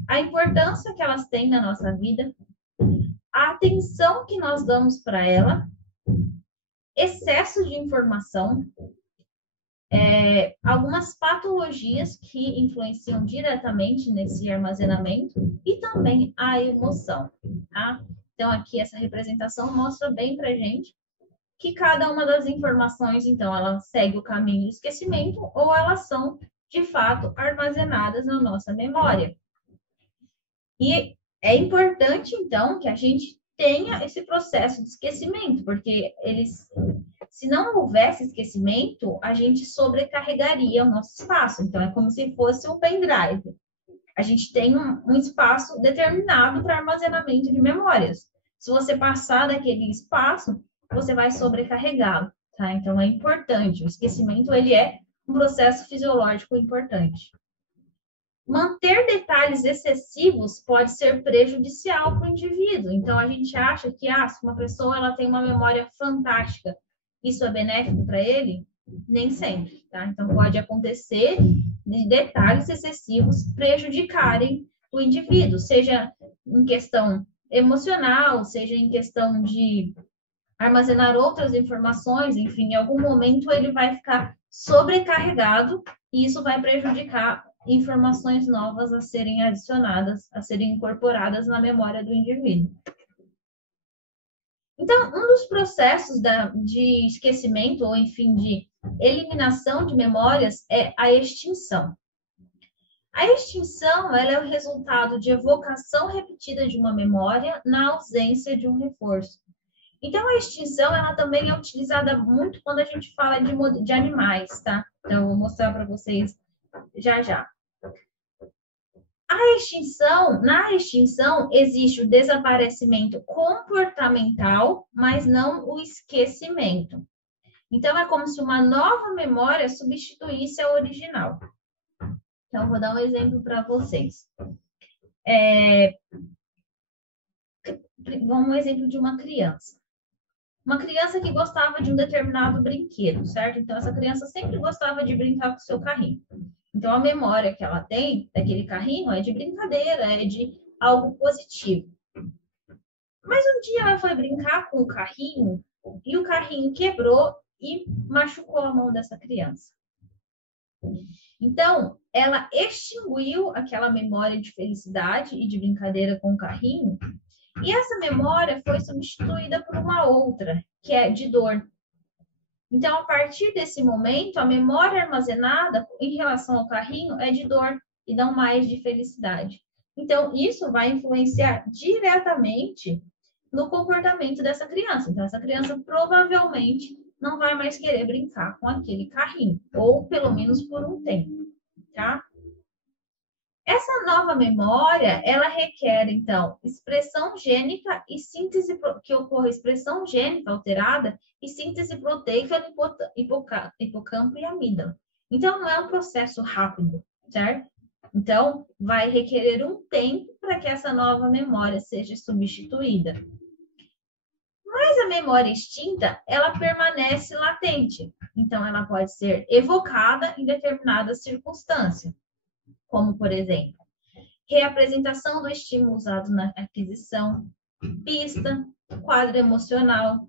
a importância que elas têm na nossa vida, a atenção que nós damos para ela, excesso de informação, algumas patologias que influenciam diretamente nesse armazenamento e também a emoção, tá? Então, aqui essa representação mostra bem para gente que cada uma das informações, então, ela segue o caminho do esquecimento ou elas são, de fato, armazenadas na nossa memória. E é importante, então, que a gente tenha esse processo de esquecimento, porque se não houvesse esquecimento, a gente sobrecarregaria o nosso espaço. Então, é como se fosse um pendrive. A gente tem um espaço determinado para armazenamento de memórias. Se você passar daquele espaço, você vai sobrecarregá-lo, tá? Então, é importante. O esquecimento, ele é um processo fisiológico importante. Manter detalhes excessivos pode ser prejudicial para o indivíduo. Então, a gente acha que, se uma pessoa ela tem uma memória fantástica, isso é benéfico para ele? Nem sempre, tá? Então, pode acontecer de detalhes excessivos prejudicarem o indivíduo, seja em questão emocional, seja em questão de armazenar outras informações, enfim, em algum momento ele vai ficar sobrecarregado e isso vai prejudicar informações novas a serem adicionadas, a serem incorporadas na memória do indivíduo. Então, um dos processos de esquecimento, ou enfim, de eliminação de memórias é a extinção. A extinção, ela é o resultado de evocação repetida de uma memória na ausência de um reforço. Então, a extinção, ela também é utilizada muito quando a gente fala de animais, tá? Então, eu vou mostrar para vocês já já. Na extinção, existe o desaparecimento comportamental, mas não o esquecimento. Então, é como se uma nova memória substituísse a original. Então, vou dar um exemplo para vocês. Vamos um exemplo de uma criança. Uma criança que gostava de um determinado brinquedo, certo? Então, essa criança sempre gostava de brincar com o seu carrinho. Então, a memória que ela tem daquele carrinho é de brincadeira, é de algo positivo. Mas um dia ela foi brincar com o carrinho e o carrinho quebrou e machucou a mão dessa criança. Então, ela extinguiu aquela memória de felicidade e de brincadeira com o carrinho, e essa memória foi substituída por uma outra, que é de dor. Então, a partir desse momento, a memória armazenada em relação ao carrinho é de dor e não mais de felicidade. Então, isso vai influenciar diretamente no comportamento dessa criança. Então, essa criança provavelmente não vai mais querer brincar com aquele carrinho, ou pelo menos por um tempo, tá? Essa nova memória, ela requer, então, expressão gênica e síntese, que ocorra expressão gênica alterada e síntese proteica no hipocampo e amígdala. Então, não é um processo rápido, certo? Então, vai requerer um tempo para que essa nova memória seja substituída. Mas a memória extinta, ela permanece latente. Então, ela pode ser evocada em determinada circunstância, como, por exemplo, reapresentação do estímulo usado na aquisição, pista, quadro emocional,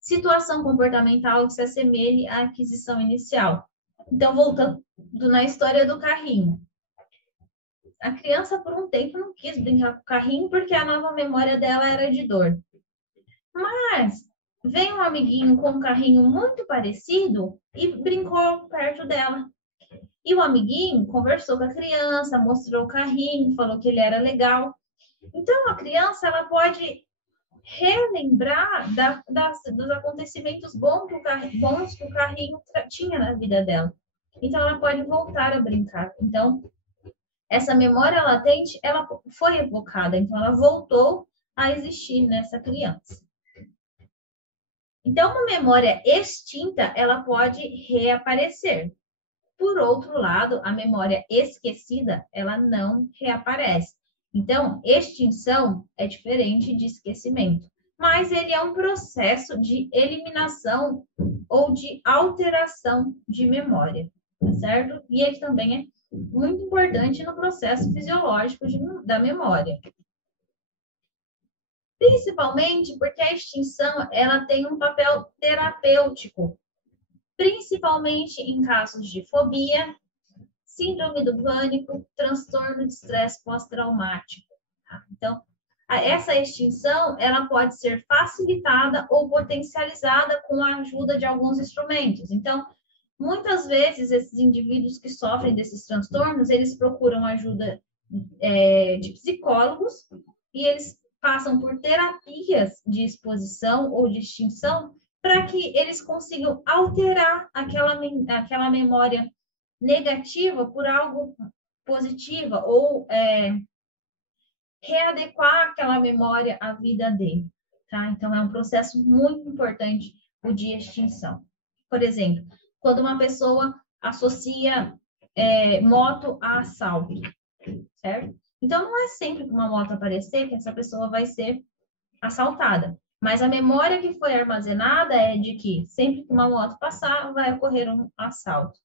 situação comportamental que se assemelhe à aquisição inicial. Então, voltando na história do carrinho. A criança, por um tempo, não quis brincar com o carrinho porque a nova memória dela era de dor. Mas vem um amiguinho com um carrinho muito parecido e brincou perto dela. E o amiguinho conversou com a criança, mostrou o carrinho, falou que ele era legal. Então, a criança ela pode relembrar dos acontecimentos bons que o carrinho tinha na vida dela. Então, ela pode voltar a brincar. Então, essa memória latente, ela foi evocada. Então, ela voltou a existir nessa criança. Então, uma memória extinta, ela pode reaparecer. Por outro lado, a memória esquecida, ela não reaparece. Então, extinção é diferente de esquecimento, mas ele é um processo de eliminação ou de alteração de memória, tá certo? E ele também é muito importante no processo fisiológico da memória. Principalmente porque a extinção, ela tem um papel terapêutico, principalmente em casos de fobia, síndrome do pânico, transtorno de estresse pós-traumático. Tá? Então, essa extinção, ela pode ser facilitada ou potencializada com a ajuda de alguns instrumentos. Então, muitas vezes, esses indivíduos que sofrem desses transtornos, eles procuram ajuda de psicólogos e eles passam por terapias de exposição ou de extinção para que eles consigam alterar aquela memória negativa por algo positiva ou readequar aquela memória à vida dele, tá? Então, é um processo muito importante o de extinção. Por exemplo, quando uma pessoa associa moto a assalto, certo? Então, não é sempre que uma moto aparecer que essa pessoa vai ser assaltada. Mas a memória que foi armazenada é de que sempre que uma moto passar, vai ocorrer um assalto.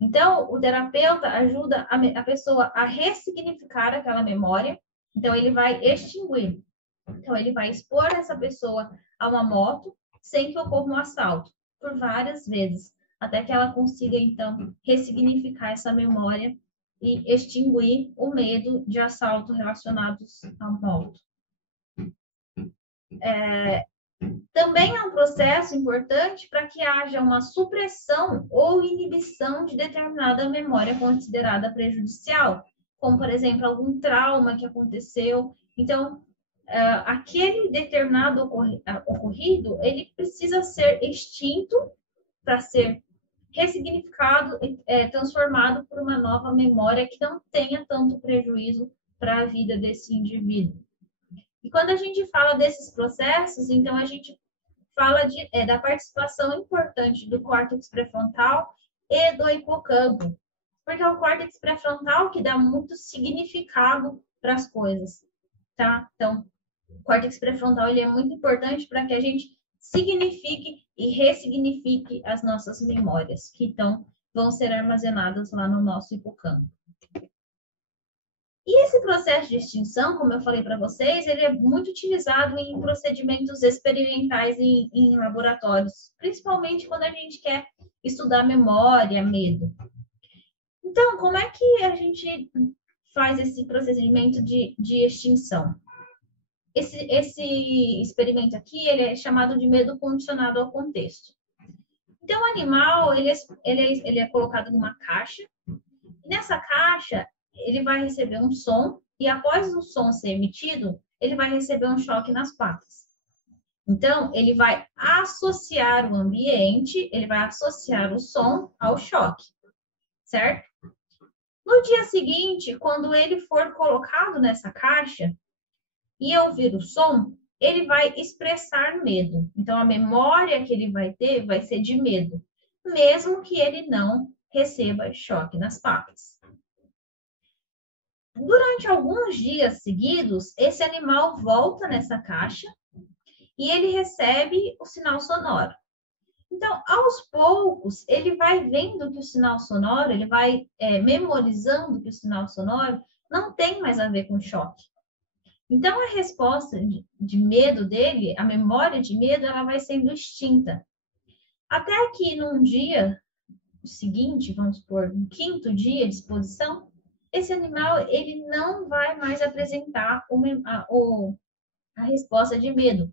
Então, o terapeuta ajuda a pessoa a ressignificar aquela memória. Então, ele vai extinguir. Então, ele vai expor essa pessoa a uma moto sem que ocorra um assalto, por várias vezes, até que ela consiga, então, ressignificar essa memória e extinguir o medo de assalto relacionados à moto. Também é um processo importante para que haja uma supressão ou inibição de determinada memória considerada prejudicial, como, por exemplo, algum trauma que aconteceu. Então, aquele determinado ocorrido, ele precisa ser extinto para ser ressignificado e transformado por uma nova memória que não tenha tanto prejuízo para a vida desse indivíduo. E quando a gente fala desses processos, então a gente fala da participação importante do córtex pré-frontal e do hipocampo. Porque é o córtex pré-frontal que dá muito significado para as coisas, tá? Então, o córtex pré-frontal ele é muito importante para que a gente signifique e ressignifique as nossas memórias, que então vão ser armazenadas lá no nosso hipocampo. E esse processo de extinção, como eu falei para vocês, ele é muito utilizado em procedimentos experimentais em laboratórios, principalmente quando a gente quer estudar memória, medo. Então, como é que a gente faz esse procedimento de extinção? Esse experimento aqui, ele é chamado de medo condicionado ao contexto. Então, o animal, ele é colocado numa caixa, e nessa caixa, ele vai receber um som, e após o som ser emitido, ele vai receber um choque nas patas. Então, ele vai associar o ambiente, ele vai associar o som ao choque, certo? No dia seguinte, quando ele for colocado nessa caixa e ouvir o som, ele vai expressar medo. Então, a memória que ele vai ter vai ser de medo, mesmo que ele não receba choque nas patas. Durante alguns dias seguidos, esse animal volta nessa caixa e ele recebe o sinal sonoro. Então, aos poucos, ele vai vendo que o sinal sonoro, ele vai memorizando que o sinal sonoro não tem mais a ver com choque. Então, a resposta de medo dele, a memória de medo, ela vai sendo extinta. Até que num dia seguinte, vamos supor, no quinto dia de exposição, esse animal ele não vai mais apresentar a resposta de medo,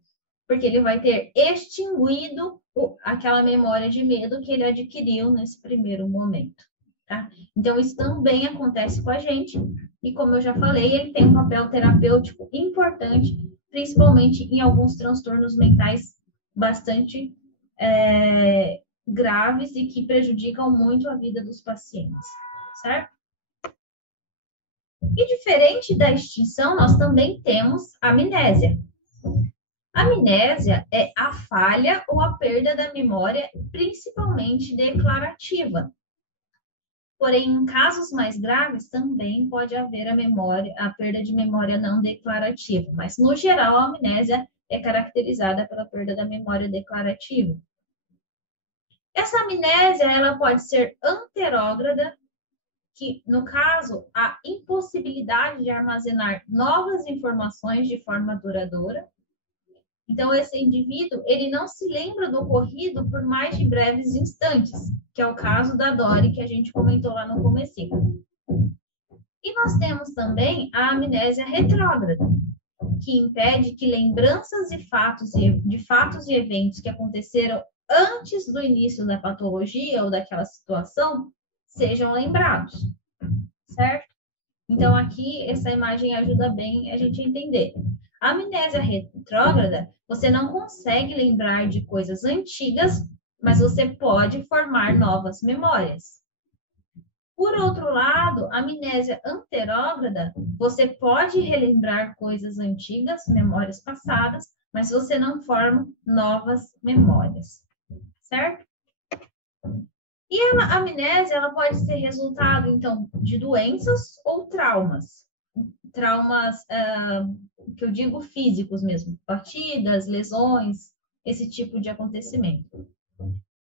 porque ele vai ter extinguido aquela memória de medo que ele adquiriu nesse primeiro momento, tá? Então, isso também acontece com a gente, e como eu já falei, ele tem um papel terapêutico importante, principalmente em alguns transtornos mentais bastante graves e que prejudicam muito a vida dos pacientes, certo? E diferente da extinção, nós também temos a amnésia. A amnésia é a falha ou a perda da memória, principalmente declarativa. Porém, em casos mais graves, também pode haver a perda de memória não declarativa. Mas, no geral, a amnésia é caracterizada pela perda da memória declarativa. Essa amnésia, ela pode ser anterógrada, que, no caso, a impossibilidade de armazenar novas informações de forma duradoura. Então, esse indivíduo, ele não se lembra do ocorrido por mais de breves instantes, que é o caso da Dori, que a gente comentou lá no comecinho. E nós temos também a amnésia retrógrada, que impede que lembranças de fatos e eventos que aconteceram antes do início da patologia ou daquela situação sejam lembrados, certo? Então, aqui, essa imagem ajuda bem a gente a entender. A amnésia retrógrada, você não consegue lembrar de coisas antigas, mas você pode formar novas memórias. Por outro lado, a amnésia anterógrada, você pode relembrar coisas antigas, memórias passadas, mas você não forma novas memórias, certo? E a amnésia, ela pode ser resultado, então, de doenças ou traumas. Traumas, que eu digo físicos mesmo, batidas, lesões, esse tipo de acontecimento.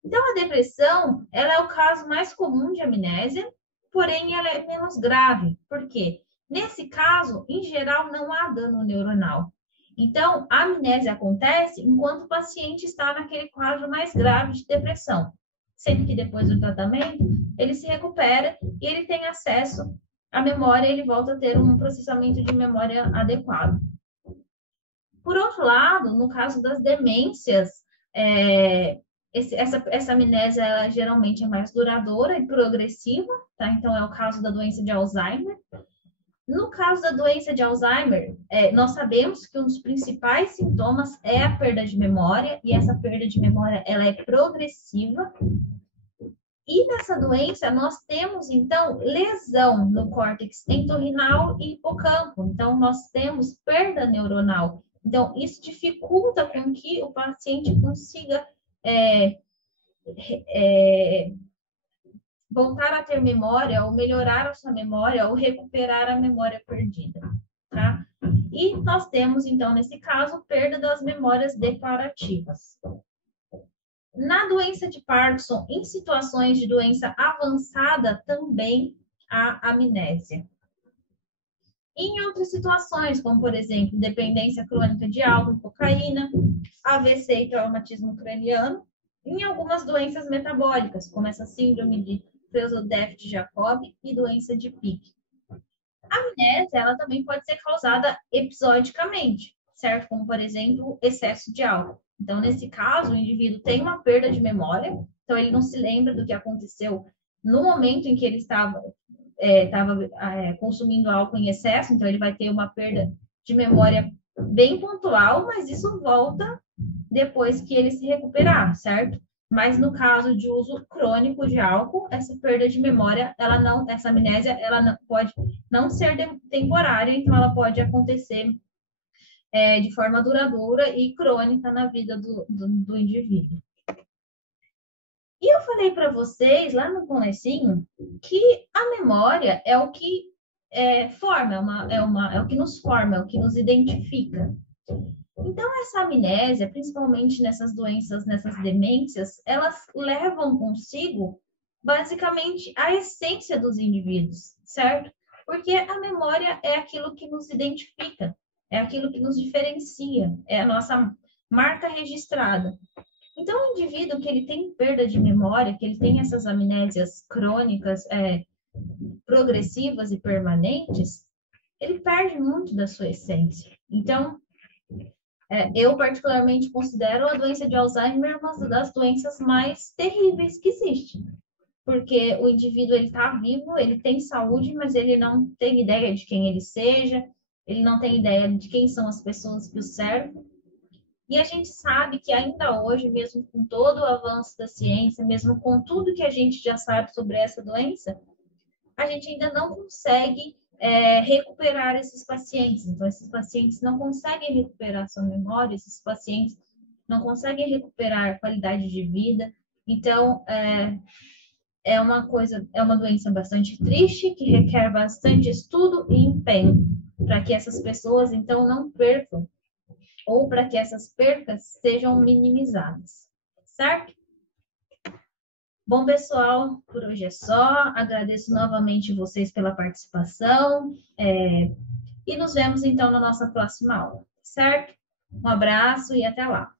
Então, a depressão, ela é o caso mais comum de amnésia, porém, ela é menos grave. Por quê? Nesse caso, em geral, não há dano neuronal. Então, a amnésia acontece enquanto o paciente está naquele quadro mais grave de depressão. Sendo que depois do tratamento, ele se recupera e ele tem acesso à memória, ele volta a ter um processamento de memória adequado. Por outro lado, no caso das demências, essa amnésia ela geralmente é mais duradoura e progressiva, tá? Então, é o caso da doença de Alzheimer. No caso da doença de Alzheimer, nós sabemos que um dos principais sintomas é a perda de memória, e essa perda de memória ela é progressiva. E nessa doença, nós temos, então, lesão no córtex entorrinal e hipocampo. Então, nós temos perda neuronal. Então, isso dificulta com que o paciente consiga voltar a ter memória, ou melhorar a sua memória, ou recuperar a memória perdida, tá? E nós temos, então, nesse caso, perda das memórias declarativas. Na doença de Parkinson, em situações de doença avançada, também há amnésia. Em outras situações, como, por exemplo, dependência crônica de álcool e cocaína, AVC e traumatismo craniano, em algumas doenças metabólicas, como essa síndrome de Creutzfeldt-Jakob e doença de Pick. A amnésia, ela também pode ser causada episodicamente, certo? Como, por exemplo, excesso de álcool. Então, nesse caso, o indivíduo tem uma perda de memória, então ele não se lembra do que aconteceu no momento em que ele estava consumindo álcool em excesso, então ele vai ter uma perda de memória bem pontual, mas isso volta depois que ele se recuperar, certo? Mas no caso de uso crônico de álcool, essa perda de memória, essa amnésia, ela não, pode não ser temporária, então ela pode acontecer de forma duradoura e crônica na vida do indivíduo. E eu falei para vocês lá no comecinho que a memória é o que forma, é o que nos forma, é o que nos identifica. Então, essa amnésia, principalmente nessas doenças, nessas demências, elas levam consigo, basicamente, a essência dos indivíduos, certo? Porque a memória é aquilo que nos identifica, é aquilo que nos diferencia, é a nossa marca registrada. Então, o indivíduo que ele tem perda de memória, que ele tem essas amnésias crônicas, progressivas e permanentes, ele perde muito da sua essência. Então, eu particularmente considero a doença de Alzheimer uma das doenças mais terríveis que existe. Porque o indivíduo, ele está vivo, ele tem saúde, mas ele não tem ideia de quem ele seja, ele não tem ideia de quem são as pessoas que o cercam. E a gente sabe que ainda hoje, mesmo com todo o avanço da ciência, mesmo com tudo que a gente já sabe sobre essa doença, a gente ainda não consegue recuperar esses pacientes. Então, esses pacientes não conseguem recuperar sua memória, esses pacientes não conseguem recuperar qualidade de vida. Então, é uma doença bastante triste, que requer bastante estudo e empenho para que essas pessoas, então, não percam, ou para que essas percas sejam minimizadas, certo? Bom, pessoal, por hoje é só. Agradeço novamente vocês pela participação e nos vemos, então, na nossa próxima aula, certo? Um abraço e até lá.